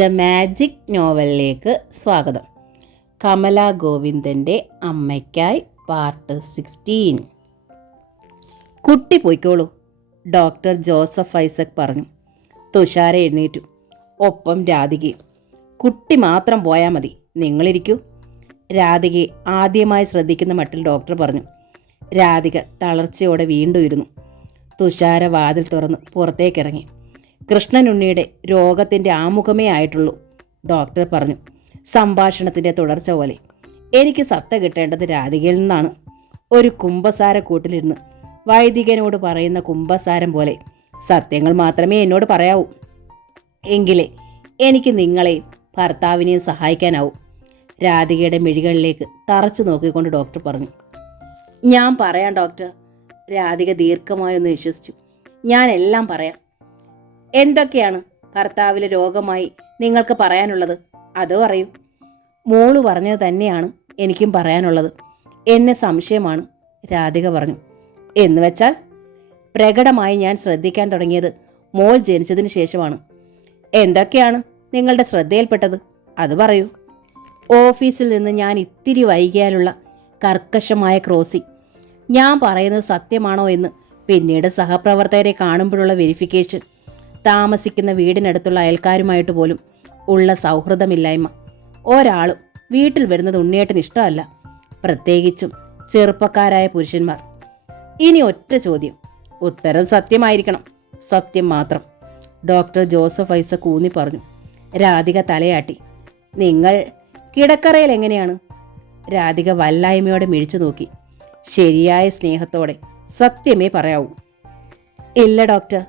The magic നോവലിലേക്ക് സ്വാഗതം. Kamala ഗോവിന്ദൻ്റെ അമ്മയ്ക്കായി part 16. കുട്ടി പോയിക്കോളൂ, ഡോക്ടർ ജോസഫ് ഐസക് പറഞ്ഞു. തുഷാര എഴുന്നേറ്റു. ഒപ്പം രാധികയും. കുട്ടി മാത്രം പോയാൽ മതി, നിങ്ങളിരിക്കൂ. രാധികയെ ആദ്യമായി ശ്രദ്ധിക്കുന്ന മട്ടിൽ ഡോക്ടർ പറഞ്ഞു. രാധിക തളർച്ചയോടെ വീണ്ടും ഇരുന്നു. തുഷാര വാതിൽ തുറന്ന് പുറത്തേക്കിറങ്ങി. കൃഷ്ണനുണ്ണിയുടെ രോഗത്തിൻ്റെ ആമുഖമേ ആയിട്ടുള്ളൂ, ഡോക്ടർ പറഞ്ഞു സംഭാഷണത്തിൻ്റെ തുടർച്ച പോലെ. എനിക്ക് സത്ത കിട്ടേണ്ടത് രാധികയിൽ നിന്നാണ്. ഒരു കുംഭസാര കൂട്ടിലിരുന്ന് വൈദികനോട് പറയുന്ന കുംഭസാരം പോലെ സത്യങ്ങൾ മാത്രമേ എന്നോട് പറയാവൂ. എങ്കിലേ എനിക്ക് നിങ്ങളെയും ഭർത്താവിനെയും സഹായിക്കാനാവൂ. രാധികയുടെ മിഴികളിലേക്ക് തറച്ചു നോക്കിക്കൊണ്ട് ഡോക്ടർ പറഞ്ഞു. ഞാൻ പറയാം ഡോക്ടർ. രാധിക ദീർഘമായൊന്ന് വിശ്വസിച്ചു. ഞാൻ എല്ലാം പറയാം. എന്തൊക്കെയാണ് ഭർത്താവിലെ രോഗമായി നിങ്ങൾക്ക് പറയാനുള്ളത്? അത് പറയൂ. മോള് പറഞ്ഞത് തന്നെയാണ് എനിക്കും പറയാനുള്ളത്. എന്നെ സംശയമാണ്, രാധിക പറഞ്ഞു. എന്നുവെച്ചാൽ? പ്രകടമായി ഞാൻ ശ്രദ്ധിക്കാൻ തുടങ്ങിയത് മോൾ ജനിച്ചതിന് ശേഷമാണ്. എന്തൊക്കെയാണ് നിങ്ങളുടെ ശ്രദ്ധയിൽപ്പെട്ടത്? അത് പറയൂ. ഓഫീസിൽ നിന്ന് ഞാൻ ഇത്തിരി വൈകിയാലുള്ള കർക്കശമായ ക്രോസിംഗ്. ഞാൻ പറയുന്നത് സത്യമാണോ എന്ന് പിന്നീട് സഹപ്രവർത്തകരെ കാണുമ്പോഴുള്ള വെരിഫിക്കേഷൻ. താമസിക്കുന്ന വീടിനടുത്തുള്ള അയൽക്കാരുമായിട്ട് പോലും ഉള്ള സൗഹൃദമില്ലായ്മ. ഒരാളും വീട്ടിൽ വരുന്നത് ഉണ്ണിയേട്ടന് ഇഷ്ടമല്ല, പ്രത്യേകിച്ചും ചെറുപ്പക്കാരായ പുരുഷന്മാർ. ഇനി ഒറ്റ ചോദ്യം, ഉത്തരം സത്യമായിരിക്കണം, സത്യം മാത്രം, ഡോക്ടർ ജോസഫ് ഐസക് ഊന്നി പറഞ്ഞു. രാധിക തലയാട്ടി. നിങ്ങൾ കിടക്കറയിൽ എങ്ങനെയാണ്? രാധിക വല്ലായ്മയോടെ മിഴിച്ചു നോക്കി. ശരിയായ സ്നേഹത്തോടെ സത്യമേ പറയാവൂ. ഇല്ല ഡോക്ടർ,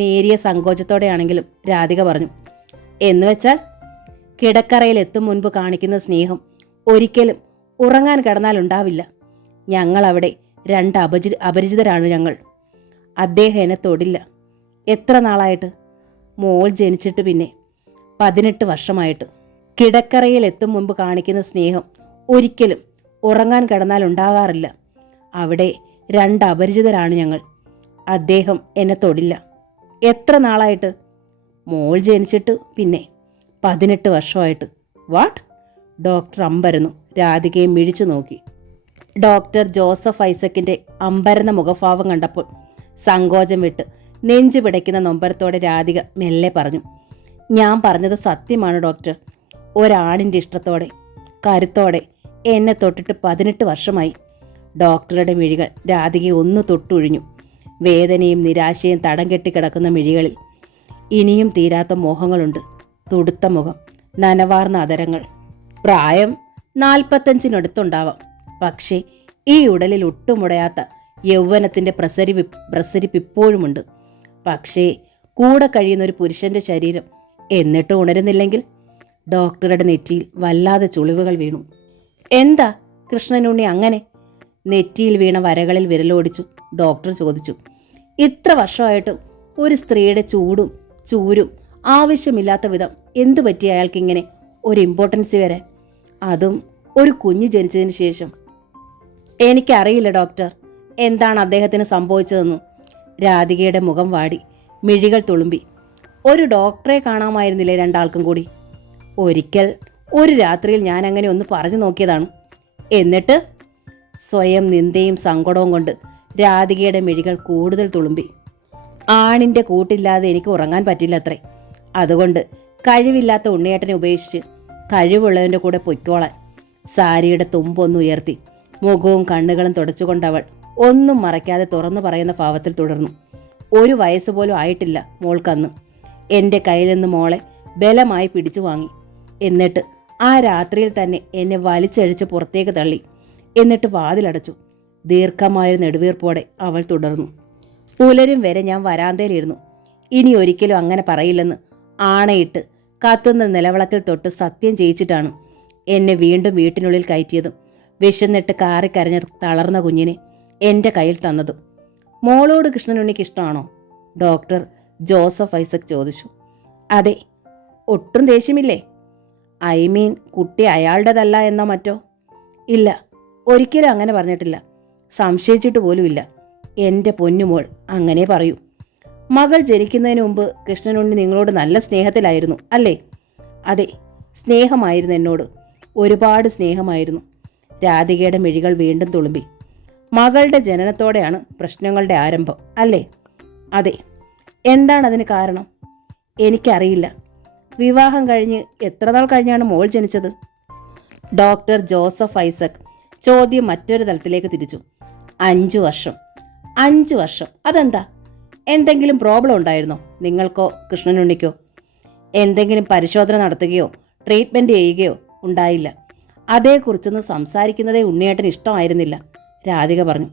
നേരിയ സങ്കോചത്തോടെയാണെങ്കിലും രാധിക പറഞ്ഞു. എന്നുവെച്ചാൽ? കിടക്കറയിൽ എത്തും മുൻപ് കാണിക്കുന്ന സ്നേഹം ഒരിക്കലും ഉറങ്ങാൻ കിടന്നാൽ ഉണ്ടാവില്ല. ഞങ്ങളവിടെ രണ്ട് അപരിചിതരാണ് ഞങ്ങൾ. അദ്ദേഹം എന്നെ തൊടില്ല. എത്ര നാളായിട്ട്? മോൾ ജനിച്ചിട്ട് പിന്നെ 18 വർഷമായിട്ട്. കിടക്കറയിൽ എത്തും മുൻപ് കാണിക്കുന്ന സ്നേഹം ഒരിക്കലും ഉറങ്ങാൻ കിടന്നാൽ ഉണ്ടാകാറില്ല. അവിടെ രണ്ട് അപരിചിതരാണ് ഞങ്ങൾ. അദ്ദേഹം എന്നെ തൊടില്ല. എത്ര നാളായിട്ട്? മോൾ ജനിച്ചിട്ട് പിന്നെ 18 വർഷമായിട്ട്. വാട്ട്? ഡോക്ടർ അമ്പരന്നു. രാധികയെ മിഴിച്ചു നോക്കി. ഡോക്ടർ ജോസഫ് ഐസക്കിൻ്റെ അമ്പരന്ന മുഖഭാവം കണ്ടപ്പോൾ സങ്കോചം വിട്ട് നെഞ്ചു പിടയ്ക്കുന്ന നൊമ്പരത്തോടെ രാധിക മെല്ലെ പറഞ്ഞു. ഞാൻ പറഞ്ഞത് സത്യമാണ് ഡോക്ടർ. ഒരാണിൻ്റെ ഇഷ്ടത്തോടെ കരുത്തോടെ എന്നെ തൊട്ടിട്ട് 18 വർഷമായി. ഡോക്ടറുടെ മിഴികൾ രാധികയെ ഒന്ന് തൊട്ടൊഴിഞ്ഞു. വേദനയും നിരാശയും തടം കെട്ടിക്കിടക്കുന്ന മിഴികളിൽ ഇനിയും തീരാത്ത മോഹങ്ങളുണ്ട്. മുഖം, നനവാർന്ന അതരങ്ങൾ. പ്രായം 45-നടുത്തുണ്ടാവാം. പക്ഷേ ഈ ഉടലിൽ ഒട്ടുമുടയാത്ത യൗവനത്തിൻ്റെ പ്രസരിപ്പിപ്പോഴുമുണ്ട്. പക്ഷേ കൂടെ കഴിയുന്ന ഒരു പുരുഷന്റെ ശരീരം എന്നിട്ട് ഉണരുന്നില്ലെങ്കിൽ? ഡോക്ടറുടെ നെറ്റിയിൽ വല്ലാതെ ചുളിവുകൾ വീണു. എന്താ കൃഷ്ണനുണ്ണി അങ്ങനെ? നെറ്റിയിൽ വീണ വരകളിൽ വിരലോടിച്ചു ഡോക്ടർ ചോദിച്ചു. ഇത്ര വർഷമായിട്ടും ഒരു സ്ത്രീയുടെ ചൂടും ചൂരും ആവശ്യമില്ലാത്ത വിധം എന്തു പറ്റി അയാൾക്കിങ്ങനെ ഒരു ഇമ്പോർട്ടൻസ് വരാൻ? അതും ഒരു കുഞ്ഞ് ജനിച്ചതിന് ശേഷം. എനിക്കറിയില്ല ഡോക്ടർ, എന്താണ് അദ്ദേഹത്തിന് സംഭവിച്ചതെന്നും. രാധികയുടെ മുഖം വാടി, മിഴികൾ തുളുമ്പി. ഒരു ഡോക്ടറെ കാണാമായിരുന്നില്ലേ രണ്ടാൾക്കും കൂടി? ഒരിക്കൽ ഒരു രാത്രിയിൽ ഞാൻ അങ്ങനെ ഒന്ന് പറഞ്ഞു നോക്കിയതാണ്. എന്നിട്ട്? സ്വയം നിന്ദയും സങ്കടവും കൊണ്ട് രാധികയുടെ മിഴികൾ കൂടുതൽ തുളുമ്പി. ആണിൻ്റെ കൂട്ടില്ലാതെ എനിക്ക് ഉറങ്ങാൻ പറ്റില്ലത്രേ. അതുകൊണ്ട് കഴിവില്ലാത്ത ഉണ്ണിയേട്ടനെ ഉപേക്ഷിച്ച് കഴിവുള്ളവൻ്റെ കൂടെ പൊയ്ക്കോളാൻ. സാരിയുടെ തുമ്പൊന്ന് ഉയർത്തി മുഖവും കണ്ണുകളും തുടച്ചുകൊണ്ടവൾ ഒന്നും മറയ്ക്കാതെ തുറന്നു പറയുന്ന ഭാവത്തിൽ തുടർന്നു. 1 വയസ്സ് പോലും ആയിട്ടില്ല മോൾക്കന്ന്. എൻ്റെ കയ്യിൽ നിന്ന് മോളെ ബലമായി പിടിച്ചു വാങ്ങി. എന്നിട്ട് ആ രാത്രിയിൽ തന്നെ എന്നെ വലിച്ചഴിച്ച് പുറത്തേക്ക് തള്ളി. എന്നിട്ട് വാതിലടച്ചു. ദീർഘമായൊരു നെടുവീർപ്പോടെ അവൾ തുടർന്നു. പുലരും വരെ ഞാൻ വരാന്തയിലിരുന്നു. ഇനി ഒരിക്കലും അങ്ങനെ പറയില്ലെന്ന് ആണയിട്ട് കത്തുന്ന നിലവിളക്കിൽ തൊട്ട് സത്യം ചെയ്യിച്ചിട്ടാണ് എന്നെ വീണ്ടും വീട്ടിനുള്ളിൽ കയറ്റിയതും വിശന്നിട്ട് കാറിക്കരഞ്ഞ തളർന്ന കുഞ്ഞിനെ എൻ്റെ കയ്യിൽ തന്നതും. മോളോട് കൃഷ്ണനുണ്ണിക്ക് ഇഷ്ടമാണോ? ഡോക്ടർ ജോസഫ് ഐസക് ചോദിച്ചു. അതെ. ഒട്ടും ദേഷ്യമില്ലേ? ഐ മീൻ, കുട്ടി അയാളുടേതല്ല എന്നോ മറ്റോ? ഇല്ല, ഒരിക്കലും അങ്ങനെ പറഞ്ഞിട്ടില്ല. സംശയിച്ചിട്ട് പോലുമില്ല. എൻ്റെ പൊന്നുമോൾ അങ്ങനെ പറയൂ. മകൾ ജനിക്കുന്നതിന് മുമ്പ് കൃഷ്ണനുണ്ണി നിങ്ങളോട് നല്ല സ്നേഹത്തിലായിരുന്നു അല്ലേ? അതെ, സ്നേഹമായിരുന്നു എന്നോട്, ഒരുപാട് സ്നേഹമായിരുന്നു. രാധികയുടെ മിഴികൾ വീണ്ടും തുളുമ്പി. മകളുടെ ജനനത്തോടെയാണ് പ്രശ്നങ്ങളുടെ ആരംഭം അല്ലേ? അതെ. എന്താണ് അതിന് കാരണം? എനിക്കറിയില്ല. വിവാഹം കഴിഞ്ഞ് എത്ര നാൾ കഴിഞ്ഞാണ് മോൾ ജനിച്ചത്? ഡോക്ടർ ജോസഫ് ഐസക് ചോദ്യം മറ്റൊരു തലത്തിലേക്ക് തിരിച്ചു. 5 വർഷം. 5 വർഷം? അതെന്താ? എന്തെങ്കിലും പ്രോബ്ലം ഉണ്ടായിരുന്നോ നിങ്ങൾക്കോ കൃഷ്ണനുണ്ണിക്കോ? എന്തെങ്കിലും പരിശോധന നടത്തുകയോ ട്രീറ്റ്മെൻറ്റ് ചെയ്യുകയോ ഉണ്ടായില്ല. അതേക്കുറിച്ചൊന്നും സംസാരിക്കുന്നതേ ഉണ്ണിയേട്ടന് ഇഷ്ടമായിരുന്നില്ല, രാധിക പറഞ്ഞു.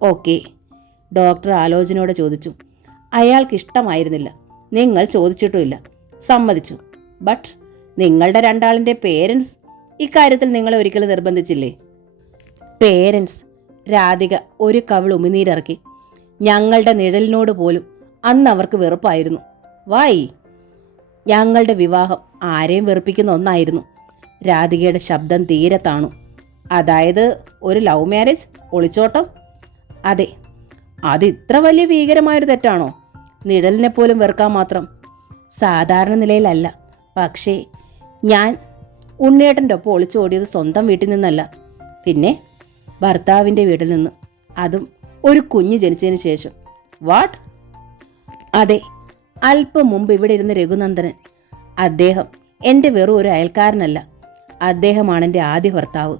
ഓക്കെ, ഡോക്ടർ ആലോചനയോടെ ചോദിച്ചു. അയാൾക്ക് ഇഷ്ടമായിരുന്നില്ല, നിങ്ങൾ ചോദിച്ചിട്ടുമില്ല, സമ്മതിച്ചു. ബട്ട് നിങ്ങളുടെ രണ്ടാളിൻ്റെ പേരൻസ് ഇക്കാര്യത്തിൽ നിങ്ങളെ ഒരിക്കലും നിർബന്ധിച്ചില്ലേ? പേരൻസ്? രാധിക ഒരു കവിൾ ഉമിനീരിറക്കി. ഞങ്ങളുടെ നിഴലിനോട് പോലും അന്ന് അവർക്ക് വെറുപ്പായിരുന്നു. വായി. ഞങ്ങളുടെ വിവാഹം ആരെയും വെറുപ്പിക്കുന്ന ഒന്നായിരുന്നു. രാധികയുടെ ശബ്ദം തീരെ താണു. അതായത് ഒരു ലവ് മാരേജ്, ഒളിച്ചോട്ടം? അതെ. അത് ഇത്ര വലിയ ഭീകരമായൊരു തെറ്റാണോ? നിഴലിനെ പോലും വെറുക്കാൻ മാത്രം? സാധാരണ നിലയിലല്ല. പക്ഷേ ഞാൻ ഉണ്ണിയേട്ടൻ്റെ ഒപ്പം ഒളിച്ചോടിയത് സ്വന്തം വീട്ടിൽ നിന്നല്ല, പിന്നെ ഭർത്താവിൻ്റെ വീട്ടിൽ നിന്ന്. അതും ഒരു കുഞ്ഞ് ജനിച്ചതിന് ശേഷം. വാട്ട്? അതെ, അല്പം മുമ്പ് ഇവിടെ ഇരുന്ന് രഘുനന്ദനൻ. അദ്ദേഹം എൻ്റെ വെറും ഒരു അയൽക്കാരനല്ല, അദ്ദേഹമാണ് എൻ്റെ ആദ്യ ഭർത്താവ്.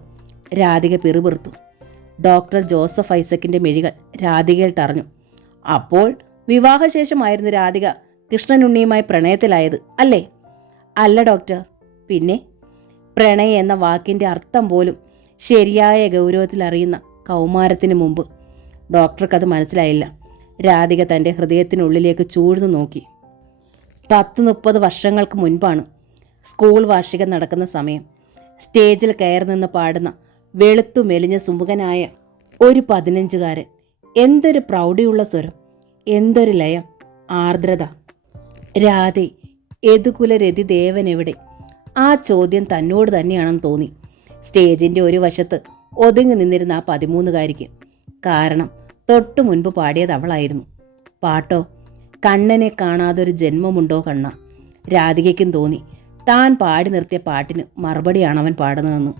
രാധിക പിറുപിറുത്തു. ഡോക്ടർ ജോസഫ് ഐസക്കിൻ്റെ മിഴികൾ രാധികയിൽ തറഞ്ഞു. അപ്പോൾ വിവാഹശേഷമായിരുന്നു രാധിക കൃഷ്ണനുണ്ണിയുമായി പ്രണയത്തിലായത് അല്ലേ? അല്ല ഡോക്ടർ. പിന്നെ? പ്രണയം എന്ന വാക്കിൻ്റെ അർത്ഥം പോലും ശരിയായ ഗൗരവത്തിൽ അറിയുന്ന കൗമാരത്തിന് മുമ്പ്. ഡോക്ടർക്കത് മനസ്സിലായില്ല. രാധിക തൻ്റെ ഹൃദയത്തിനുള്ളിലേക്ക് ചൂഴ്ന്നു നോക്കി. 10-30 വർഷങ്ങൾക്ക് മുൻപാണ്. സ്കൂൾ വാർഷികം നടക്കുന്ന സമയം. സ്റ്റേജിൽ കയറി നിന്ന് പാടുന്ന വെളുത്തു മെലിഞ്ഞ സുമുഖനായ ഒരു 15-കാരൻ. എന്തൊരു പ്രൗഢിയുള്ള സ്വരം, എന്തൊരു ലയം, ആർദ്രത. രാധേ, യദുകുലരതി ദേവൻ എവിടെ? ആ ചോദ്യം തന്നോട് തന്നെയാണെന്ന് തോന്നി സ്റ്റേജിൻ്റെ ഒരു വശത്ത് ഒതുങ്ങി നിന്നിരുന്ന ആ 13-കാരിക്ക്. കാരണം തൊട്ടു മുൻപ് പാടിയത് അവളായിരുന്നു. പാട്ടോ? കണ്ണനെ കാണാതൊരു ജന്മമുണ്ടോ കണ്ണ. രാധികയ്ക്കും തോന്നി താൻ പാടി നിർത്തിയ പാട്ടിന് മറുപടിയാണ് അവൻ പാടുന്നതെന്ന്.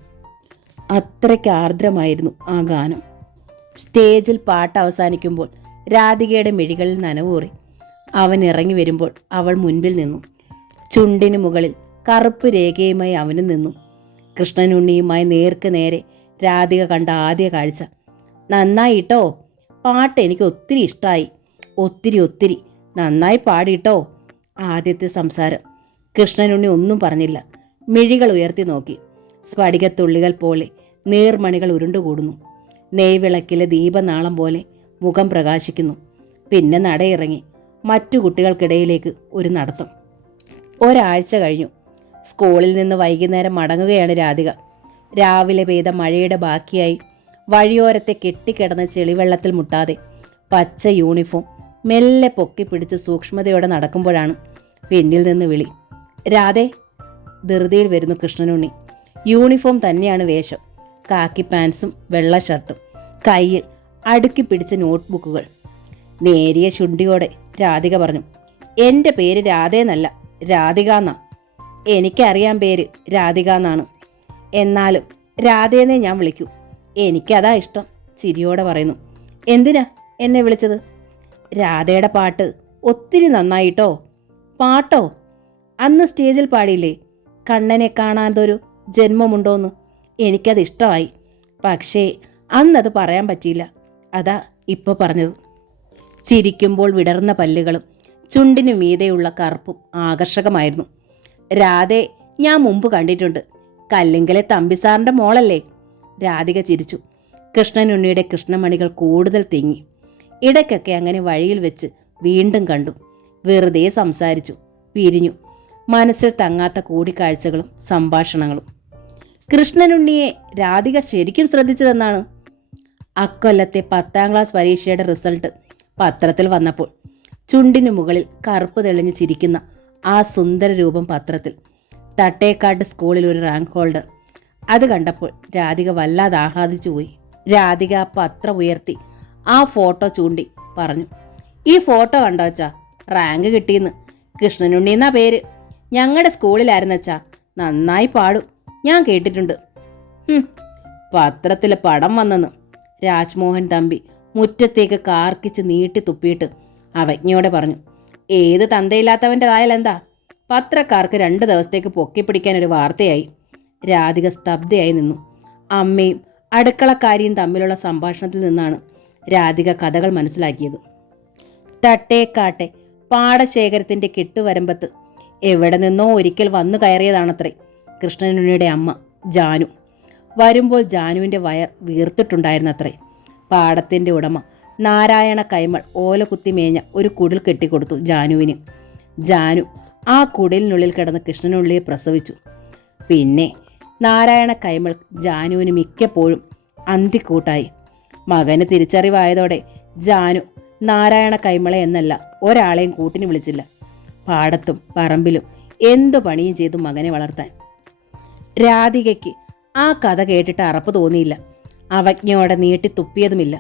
അത്രയ്ക്ക് ആർദ്രമായിരുന്നു ആ ഗാനം. സ്റ്റേജിൽ പാട്ട് അവസാനിക്കുമ്പോൾ രാധികയുടെ മിഴികളിൽ നനവൂറി. അവൻ ഇറങ്ങി വരുമ്പോൾ അവൾ മുൻപിൽ നിന്നു. ചുണ്ടിന് മുകളിൽ കറുപ്പ് രേഖയുമായി അവനും നിന്നു. കൃഷ്ണനുണ്ണിയുമായി നേർക്ക് നേരെ രാധിക കണ്ട ആദ്യ കാഴ്ച. നന്നായിട്ടോ, പാട്ട് എനിക്ക് ഒത്തിരി ഇഷ്ടമായി, ഒത്തിരി ഒത്തിരി നന്നായി പാടിയിട്ടോ. ആദ്യത്തെ സംസാരം. കൃഷ്ണനുണ്ണി ഒന്നും പറഞ്ഞില്ല. മിഴികൾ ഉയർത്തി നോക്കി. സ്ഫടികത്തുള്ളികൾ പോലെ നീർമണികൾ ഉരുണ്ടുകൂടുന്നു. നെയ്വിളക്കിലെ ദീപനാളം പോലെ മുഖം പ്രകാശിക്കുന്നു. പിന്നെ നടയിറങ്ങി മറ്റു കുട്ടികൾക്കിടയിലേക്ക് ഒരു നടത്തം. ഒരാഴ്ച കഴിഞ്ഞു. സ്കൂളിൽ നിന്ന് വൈകുന്നേരം മടങ്ങുകയാണ് രാധിക. രാവിലെ പെയ്ത മഴയുടെ ബാക്കിയായി വഴിയോരത്തെ കെട്ടിക്കിടന്ന ചെളിവെള്ളത്തിൽ മുട്ടാതെ പച്ച യൂണിഫോം മെല്ലെ പൊക്കിപ്പിടിച്ച് സൂക്ഷ്മതയോടെ നടക്കുമ്പോഴാണ് പിന്നിൽ നിന്ന് വിളി. രാധേ. ധൃതിയിൽ വരുന്നു കൃഷ്ണനുണ്ണി. യൂണിഫോം തന്നെയാണ് വേഷം. കാക്കി പാൻസും വെള്ള ഷർട്ടും. കയ്യിൽ അടുക്കി പിടിച്ച നോട്ട്ബുക്കുകൾ. നേരിയ ശുണ്ടിയോടെ രാധിക പറഞ്ഞു, എൻ്റെ പേര് രാധേന്നല്ല, രാധിക എന്നാ. എനിക്കറിയാം പേര് രാധിക എന്നാണ്. എന്നാലും രാധേന്നേ ഞാൻ വിളിക്കൂ. എനിക്കതാ ഇഷ്ടം, ചിരിയോടെ പറയുന്നു. എന്തിനാ എന്നെ വിളിച്ചത്? രാധയുടെ പാട്ട് ഒത്തിരി നന്നായിട്ടോ. പാട്ടോ? അന്ന് സ്റ്റേജിൽ പാടിയില്ലേ, കണ്ണനെ കാണാതൊരു ജന്മമുണ്ടോന്ന്? എനിക്കത് ഇഷ്ടമായി. പക്ഷേ അന്നത് പറയാൻ പറ്റിയില്ല, അതാ ഇപ്പോൾ പറഞ്ഞത്. ചിരിക്കുമ്പോൾ വിടർന്ന പല്ലുകളും ചുണ്ടിനു മീതെയുള്ള കറുപ്പും ആകർഷകമായിരുന്നു. രാധേ ഞാൻ മുമ്പ് കണ്ടിട്ടുണ്ട്, കല്ലിങ്കലെ തമ്പിസാറിൻ്റെ മോളല്ലേ? രാധിക ചിരിച്ചു. കൃഷ്ണനുണ്ണിയുടെ കൃഷ്ണമണികൾ കൂടുതൽ തിങ്ങി. ഇടയ്ക്കൊക്കെ അങ്ങനെ വഴിയിൽ വെച്ച് വീണ്ടും കണ്ടു. വെറുതെ സംസാരിച്ചു, പിരിഞ്ഞു. മനസ്സിൽ തങ്ങാത്ത കൂടിക്കാഴ്ചകളും സംഭാഷണങ്ങളും. കൃഷ്ണനുണ്ണിയെ രാധിക ശരിക്കും ശ്രദ്ധിച്ചതെന്നാണ്. അക്കൊല്ലത്തെ 10ാം ക്ലാസ് പരീക്ഷയുടെ റിസൾട്ട് പത്രത്തിൽ വന്നപ്പോൾ ചുണ്ടിനു മുകളിൽ കറുപ്പ് തെളിഞ്ഞ് ചിരിക്കുന്ന ആ സുന്ദര രൂപം പത്രത്തിൽ. തട്ടേക്കാട് സ്കൂളിൽ ഒരു റാങ്ക് ഹോൾഡർ. അത് കണ്ടപ്പോൾ രാധിക വല്ലാതെ ആഹ്ലാദിച്ചു പോയി. രാധിക ആ പത്രം ഉയർത്തി ആ ഫോട്ടോ ചൂണ്ടി പറഞ്ഞു, ഈ ഫോട്ടോ കണ്ടോ വച്ചാ, റാങ്ക് കിട്ടിയെന്ന്. കൃഷ്ണനുണ്ണി എന്നാ പേര്. ഞങ്ങളുടെ സ്കൂളിലായിരുന്നച്ചാ. നന്നായി പാടും, ഞാൻ കേട്ടിട്ടുണ്ട്. പത്രത്തിൽ പടം വന്നെന്ന്. രാജ്മോഹൻ തമ്പി മുറ്റത്തേക്ക് കാർക്കിച്ച് നീട്ടി തുപ്പിയിട്ട് അവജ്ഞയോടെ പറഞ്ഞു. ഏത് തന്തയില്ലാത്തവൻ്റെതായാലെന്താ, പത്രക്കാർക്ക് 2 ദിവസത്തേക്ക് പൊക്കിപ്പിടിക്കാൻ ഒരു വാർത്തയായി. രാധിക സ്തബ്ധയായി നിന്നു. അമ്മയും അടുക്കളക്കാരിയും തമ്മിലുള്ള സംഭാഷണത്തിൽ നിന്നാണ് രാധിക കഥകൾ മനസ്സിലാക്കിയത്. തട്ടേക്കാട്ടെ പാടശേഖരത്തിൻ്റെ കെട്ടുവരമ്പത്ത് എവിടെ നിന്നോ ഒരിക്കൽ വന്നു കയറിയതാണത്രേ കൃഷ്ണനുണ്ണിയുടെ അമ്മ ജാനു. വരുമ്പോൾ ജാനുവിൻ്റെ വയർ വീർത്തിട്ടുണ്ടായിരുന്നത്രേ. പാടത്തിൻ്റെ ഉടമ നാരായണ കൈമൾ ഓല കുത്തി മേഞ്ഞ ഒരു കുടിൽ കെട്ടിക്കൊടുത്തു ജാനുവിന്. ജാനു ആ കുടിലിനുള്ളിൽ കിടന്ന് കൃഷ്ണനുണ്ണിയെ പ്രസവിച്ചു. പിന്നെ നാരായണ കൈമൾ ജാനുവിന് മിക്കപ്പോഴും അന്തിക്കൂട്ടായി. മകന് തിരിച്ചറിവായതോടെ ജാനു നാരായണ കൈമളെ എന്നല്ല ഒരാളെയും കൂട്ടിന് വിളിച്ചില്ല. പാടത്തും പറമ്പിലും എന്തു പണിയും ചെയ്തു മകനെ വളർത്താൻ. രാധികയ്ക്ക് ആ കഥ കേട്ടിട്ട് അറപ്പ് തോന്നിയില്ല. അവജ്ഞയോടെ നീട്ടി തുപ്പിയതുമില്ല.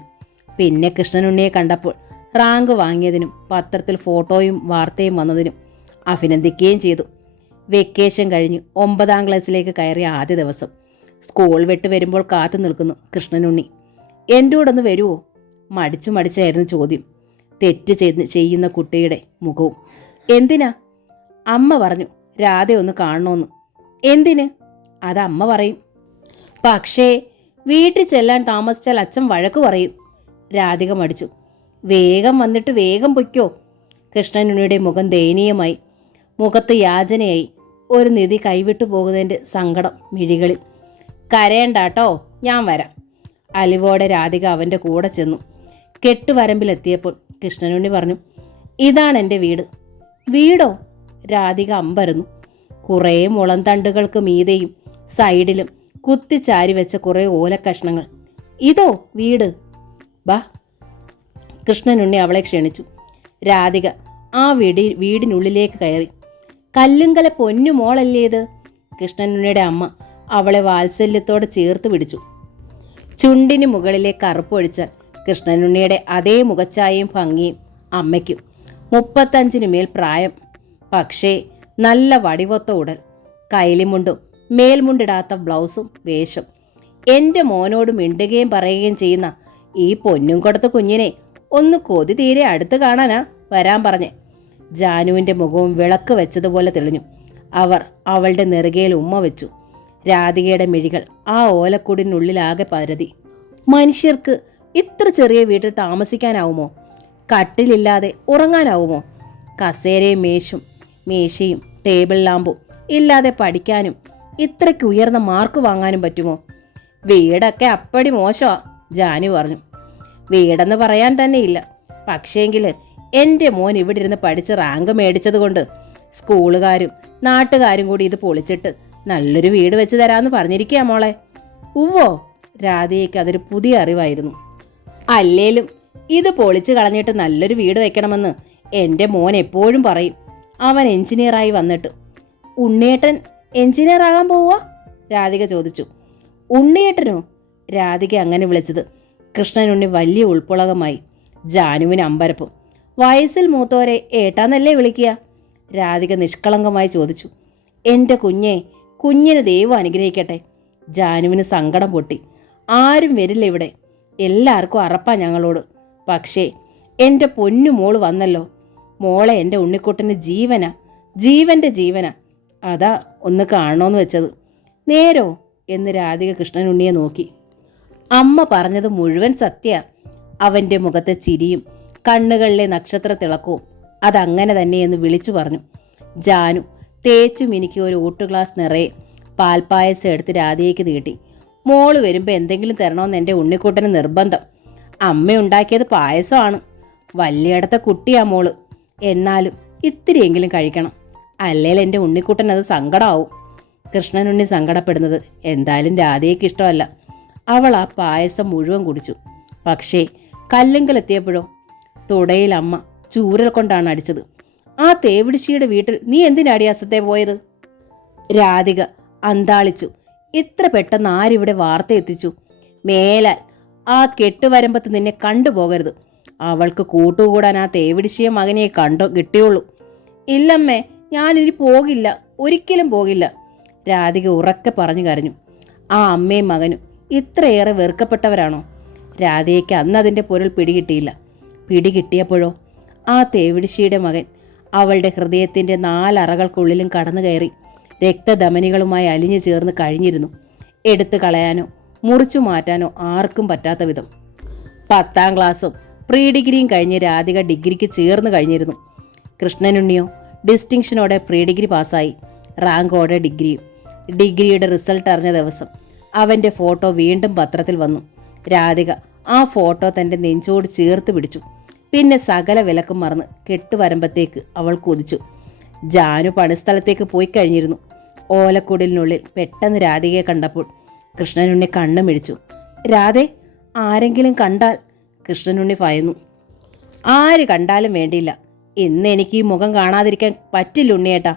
പിന്നെ കൃഷ്ണനുണ്ണിയെ കണ്ടപ്പോൾ റാങ്ക് വാങ്ങിയതിനും പത്രത്തിൽ ഫോട്ടോയും വാർത്തയും വന്നതിനും അഭിനന്ദിക്കുകയും ചെയ്തു. വെക്കേഷൻ കഴിഞ്ഞ് 9ാം ക്ലാസ്സിലേക്ക് കയറിയ ആദ്യ ദിവസം സ്കൂൾ വിട്ട് വരുമ്പോൾ കാത്തു നിൽക്കുന്നു കൃഷ്ണനുണ്ണി. എൻ്റെ കൂടെ ഒന്ന് വരുമോ? മടിച്ചായിരുന്നു ചോദ്യം. തെറ്റ് ചെയ്യുന്ന കുട്ടിയുടെ മുഖവും. എന്തിനാ? അമ്മ പറഞ്ഞു രാധയൊന്ന് കാണണമെന്ന്. എന്തിന്? അത് അമ്മ പറയും. പക്ഷേ വീട്ടിൽ ചെല്ലാൻ താമസിച്ചാൽ അച്ഛൻ വഴക്ക് പറയും. രാധിക മടിച്ചു. വേഗം വന്നിട്ട് വേഗം പൊയ്ക്കോ. കൃഷ്ണനുണ്ണിയുടെ മുഖം ദയനീയമായി. മുഖത്ത് യാചനയായി. ഒരു നിധി കൈവിട്ടു പോകുന്നതിൻ്റെ സങ്കടം മിഴികളിൽ. കരയണ്ടാട്ടോ, ഞാൻ വരാം. അലിവോടെ രാധിക അവൻ്റെ കൂടെ ചെന്നു. കെട്ടുവരമ്പിലെത്തിയപ്പോൾ കൃഷ്ണനുണ്ണി പറഞ്ഞു, ഇതാണ് എൻ്റെ വീട്. വീടോ? രാധിക അമ്പരന്നു. കുറേ മുളന്തണ്ടുകൾക്ക് മീതെയും സൈഡിലും കുത്തിച്ചാരി വെച്ച കുറേ ഓലക്കഷ്ണങ്ങൾ. ഇതോ വീട്? ബാ. കൃഷ്ണനുണ്ണി അവളെ ക്ഷണിച്ചു. രാധിക ആ വീടിനുള്ളിലേക്ക് കയറി. കല്ലുങ്കല പൊന്നു മോളല്ലേത്? കൃഷ്ണനുണ്ണിയുടെ അമ്മ അവളെ വാത്സല്യത്തോടെ ചേർത്ത് പിടിച്ചു. ചുണ്ടിന് മുകളിലെ കറുപ്പൊഴിച്ചാൽ കൃഷ്ണനുണ്ണിയുടെ അതേ മുഖച്ചായയും ഭംഗിയും അമ്മയ്ക്കും. 35 മേൽ പ്രായം. പക്ഷേ നല്ല വടിവൊത്ത ഉടൽ, കൈലിമുണ്ടും മേൽമുണ്ടിടാത്ത ബ്ലൗസും വേഷം. എൻ്റെ മോനോട് മിണ്ടുകയും പറയുകയും ചെയ്യുന്ന ഈ പൊന്നും കൊടുത്ത കുഞ്ഞിനെ ഒന്ന് കൊതി തീരെ അടുത്ത് കാണാനാ വരാൻ പറഞ്ഞേ. ജാനുവിൻ്റെ മുഖവും വിളക്ക് വെച്ചതുപോലെ തെളിഞ്ഞു. അവർ അവളുടെ നെറുകയിൽ ഉമ്മ വെച്ചു. രാധികയുടെ മിഴികൾ ആ ഓലക്കൂടിനുള്ളിലാകെ പരതി. മനുഷ്യർക്ക് ഇത്ര ചെറിയ വീട്ടിൽ താമസിക്കാനാവുമോ? കട്ടിലില്ലാതെ ഉറങ്ങാനാവുമോ? കസേരയും മേശയും ടേബിൾ ലാമ്പും ഇല്ലാതെ പഠിക്കാനും ഇത്രയ്ക്ക് ഉയർന്ന മാർക്ക് വാങ്ങാനും പറ്റുമോ? വീടൊക്കെ അപ്പടി മോശമാ, ജാനു പറഞ്ഞു. വീടെന്ന് പറയാൻ തന്നെയില്ല. പക്ഷേങ്കിൽ എൻ്റെ മോൻ ഇവിടെ ഇരുന്ന് പഠിച്ച് റാങ്ക് മേടിച്ചത് കൊണ്ട് സ്കൂളുകാരും നാട്ടുകാരും കൂടി ഇത് പൊളിച്ചിട്ട് നല്ലൊരു വീട് വെച്ച് തരാമെന്ന് പറഞ്ഞിരിക്കുക മോളെ. ഉവ്വോ? രാധയ്ക്ക് അതൊരു പുതിയ അറിവായിരുന്നു. അല്ലേലും ഇത് പൊളിച്ച് കളഞ്ഞിട്ട് നല്ലൊരു വീട് വെക്കണമെന്ന് എൻ്റെ മോൻ എപ്പോഴും പറയും. അവൻ എഞ്ചിനീയറായി വന്നിട്ട്. ഉണ്ണിയേട്ടൻ എഞ്ചിനീയർ ആകാൻ പോവുക? രാധിക ചോദിച്ചു. ഉണ്ണിയേട്ടനോ? രാധിക അങ്ങനെ വിളിച്ചത് കൃഷ്ണനുണ്ണി വലിയ ഉൾപ്പുളകമായി. ജാനുവിന് അമ്പരപ്പും. വയസ്സിൽ മൂത്തോരെ ഏട്ടാന്നല്ലേ വിളിക്കുക? രാധിക നിഷ്കളങ്കമായി ചോദിച്ചു. എൻ്റെ കുഞ്ഞിന് ദൈവം അനുഗ്രഹിക്കട്ടെ. ജാനുവിന് സങ്കടം പൊട്ടി. ആരും വരില്ല ഇവിടെ, എല്ലാവർക്കും അറപ്പാ ഞങ്ങളോട്. പക്ഷേ എൻ്റെ പൊന്നു മോള് വന്നല്ലോ. മോളെ എൻ്റെ ഉണ്ണിക്കുട്ടന് ജീവൻ്റെ ജീവനാ. അതാ ഒന്ന് കാണണമെന്ന് വെച്ചത്. നേരോ? എന്ന് രാധിക കൃഷ്ണനുണ്ണിയെ നോക്കി. അമ്മ പറഞ്ഞത് മുഴുവൻ സത്യ. അവൻ്റെ മുഖത്തെ ചിരിയും കണ്ണുകളിലെ നക്ഷത്ര തിളക്കവും അതങ്ങനെ തന്നെയെന്ന് വിളിച്ചു പറഞ്ഞു. ജാനു തേച്ചു മിനിക്ക് ഒരു ഊട്ടു ഗ്ലാസ് നിറയെ പാൽപ്പായസം എടുത്ത് രാധയ്ക്ക് നീട്ടി. മോള് വരുമ്പോൾ എന്തെങ്കിലും തരണമെന്ന് എൻ്റെ ഉണ്ണിക്കുട്ടന് നിർബന്ധം. അമ്മ ഉണ്ടാക്കിയത് പായസമാണ്. വലിയടത്തെ കുട്ടിയാ മോള്. എന്നാലും ഇത്തിരിയെങ്കിലും കഴിക്കണം, അല്ലെങ്കിൽ എൻ്റെ ഉണ്ണിക്കുട്ടൻ അത് സങ്കടമാവും. കൃഷ്ണനുണ്ണി സങ്കടപ്പെടുന്നത് എന്തായാലും രാധയ്ക്ക് ഇഷ്ടമല്ല. അവൾ ആ പായസം മുഴുവൻ കുടിച്ചു. പക്ഷേ കല്ലുങ്കലെത്തിയപ്പോഴോ തുടയിൽ അമ്മ ചൂരൽ കൊണ്ടാണ് അടിച്ചത്. ആ തേവിടിശ്ശിയുടെ വീട്ടിൽ നീ എന്തിനാടി അസത്തെ പോയത്? രാധിക അന്താളിച്ചു. ഇത്ര പെട്ടെന്ന് ആരിവിടെ വാർത്ത എത്തിച്ചു? മേലാൽ ആ കെട്ടുവരമ്പത്ത് നിന്നെ കണ്ടുപോകരുത്. അവൾക്ക് കൂട്ടുകൂടാൻ ആ തേവിടിശ്ശിയ മകനെ കിട്ടിയുള്ളൂ. ഇല്ലമ്മേ, ഞാനിനി പോകില്ല, ഒരിക്കലും പോകില്ല. രാധിക ഉറക്കെ പറഞ്ഞു കരഞ്ഞു. ആ അമ്മയും മകനും ഇത്രയേറെ വെറുക്കപ്പെട്ടവരാണോ? രാധികയ്ക്ക് അന്ന് അതിൻ്റെ പൊരുൾ പിടികിട്ടിയില്ല. പിടികിട്ടിയപ്പോഴോ ആ തേവിടിശ്ശിയുടെ മകൻ അവളുടെ ഹൃദയത്തിൻ്റെ 4 അറകൾക്കുള്ളിലും കടന്നു കയറി രക്തധമനികളുമായി അലിഞ്ഞു ചേർന്ന് കഴിഞ്ഞിരുന്നു. എടുത്തു കളയാനോ മുറിച്ചു മാറ്റാനോ ആർക്കും പറ്റാത്ത വിധം. 10ാം ക്ലാസ്സും പ്രീ ഡിഗ്രിയും കഴിഞ്ഞ് രാധിക ഡിഗ്രിക്ക് ചേർന്ന് കഴിഞ്ഞിരുന്നു. കൃഷ്ണനുണ്ണിയോ ഡിസ്റ്റിങ്ഷനോടെ പ്രീ ഡിഗ്രി പാസ്സായി, റാങ്കോടെ ഡിഗ്രിയും. ഡിഗ്രിയുടെ റിസൾട്ട് അറിഞ്ഞ ദിവസം അവൻ്റെ ഫോട്ടോ വീണ്ടും പത്രത്തിൽ വന്നു. രാധിക ആ ഫോട്ടോ തൻ്റെ നെഞ്ചോട് ചേർത്ത് പിടിച്ചു. പിന്നെ സകല വിലക്കും മറന്ന് കെട്ടുവരമ്പത്തേക്ക് അവൾ കുതിച്ചു. ജാനു പണിസ്ഥലത്തേക്ക് പോയി കഴിഞ്ഞിരുന്നു. ഓലക്കുടിലിനുള്ളിൽ പെട്ടെന്ന് രാധികയെ കണ്ടപ്പോൾ കൃഷ്ണനുണ്ണി കണ്ണു മിഴിച്ചു. രാധേ, ആരെങ്കിലും കണ്ടാൽ? കൃഷ്ണനുണ്ണി ഭയന്നു. ആര് കണ്ടാലും വേണ്ടിയില്ല, ഇന്ന് എനിക്ക് ഈ മുഖം കാണാതിരിക്കാൻ പറ്റില്ല ഉണ്ണിയേട്ടാ.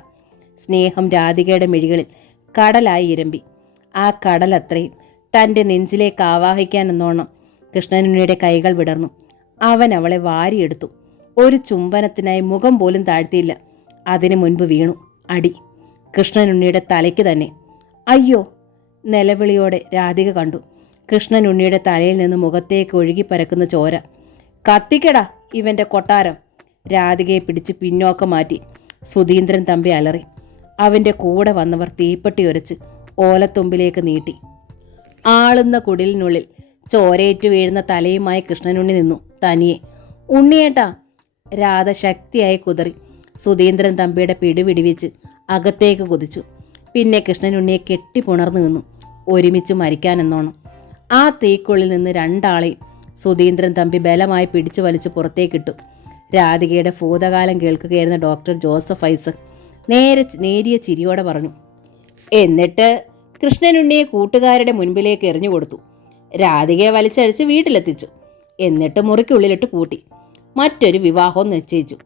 സ്നേഹം രാധികയുടെ മിഴികളിൽ കടലായി ഇരമ്പി. ആ കടൽ അത്രയും തൻ്റെ നെഞ്ചിലേക്ക് ആവാഹിക്കാനെന്നോണം കൃഷ്ണനുണ്ണിയുടെ കൈകൾ വിടർന്നു. അവൻ അവളെ വാരിയെടുത്തു. ഒരു ചുംബനത്തിനായി മുഖം പോലും താഴ്ത്തിയില്ല. അതിനു മുൻപ് വീണു അടി, കൃഷ്ണനുണ്ണിയുടെ തലയ്ക്ക് തന്നെ. അയ്യോ! നിലവിളിയോടെ രാധിക കണ്ടു കൃഷ്ണനുണ്ണിയുടെ തലയിൽ നിന്ന് മുഖത്തേക്ക് ഒഴുകി പരക്കുന്ന ചോര. കത്തിക്കടാ ഇവൻ്റെ കൊട്ടാരം! രാധികയെ പിടിച്ച് പിന്നോക്കം മാറ്റി സുധീന്ദ്രൻ തമ്പി അലറി. അവൻ്റെ കൂടെ വന്നവർ തീപ്പെട്ടി ഉരച്ച് ഓലത്തുമ്പിലേക്ക് നീട്ടി. ആളുന്ന കുടിലിനുള്ളിൽ ചോരയേറ്റു വീഴുന്ന തലയുമായി കൃഷ്ണനുണ്ണി നിന്നു തനിയെ. ഉണ്ണിയേട്ടാ! രാധ ശക്തിയായി കുതറി. സുധീന്ദ്രൻ തമ്പിയുടെ പിടിവിടിവിച്ച് അകത്തേക്ക് കുതിച്ചു. പിന്നെ കൃഷ്ണനുണ്ണിയെ കെട്ടിപ്പുണർന്നു നിന്നു, ഒരുമിച്ച് മരിക്കാനെന്നോണം. ആ തീക്കുള്ളിൽ നിന്ന് 2 ആളെയും സുധീന്ദ്രൻ തമ്പി ബലമായി പിടിച്ചു വലിച്ച് പുറത്തേക്കിട്ടു. രാധികയുടെ ഭൂതകാലം കേൾക്കുകയായിരുന്ന ഡോക്ടർ ജോസഫ് ഐസക് നേരിയ ചിരിയോടെ പറഞ്ഞു. എന്നിട്ട് കൃഷ്ണനുണ്ണിയെ കൂട്ടുകാരുടെ മുൻപിലേക്ക് എറിഞ്ഞുകൊടുത്തു. രാധികയെ വലിച്ചഴിച്ച് വീട്ടിലെത്തിച്ചു. എന്നിട്ട് മുറിക്കുള്ളിലിട്ട് പൂട്ടി. മറ്റൊരു വിവാഹവും നിശ്ചയിച്ചു.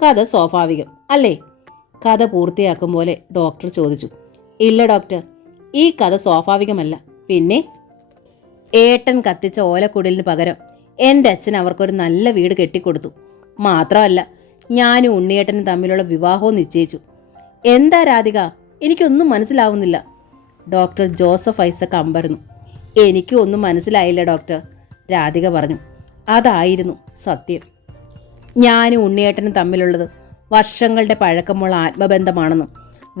കഥ സ്വാഭാവികം അല്ലേ? കഥ പൂർത്തിയാക്കും പോലെ ഡോക്ടർ ചോദിച്ചു. ഇല്ല ഡോക്ടർ, ഈ കഥ സ്വാഭാവികമല്ല. പിന്നെ? ഏട്ടൻ കത്തിച്ച ഓലക്കുടിലിന് പകരം എൻ്റെ അച്ഛൻ അവർക്കൊരു നല്ല വീട് കെട്ടിക്കൊടുത്തു. മാത്രമല്ല, ഞാനും ഉണ്ണിയേട്ടനും തമ്മിലുള്ള വിവാഹവും നിശ്ചയിച്ചു. എന്താ രാധിക, എനിക്കൊന്നും മനസ്സിലാവുന്നില്ല. ഡോക്ടർ ജോസഫ് ഐസക് അമ്പരന്നു. എനിക്കും ഒന്നും മനസ്സിലായില്ല ഡോക്ടർ, രാധിക പറഞ്ഞു. അതായിരുന്നു സത്യം. ഞാനും ഉണ്ണിയേട്ടനും തമ്മിലുള്ളത് വർഷങ്ങളുടെ പഴക്കമുള്ള ആത്മബന്ധമാണെന്നും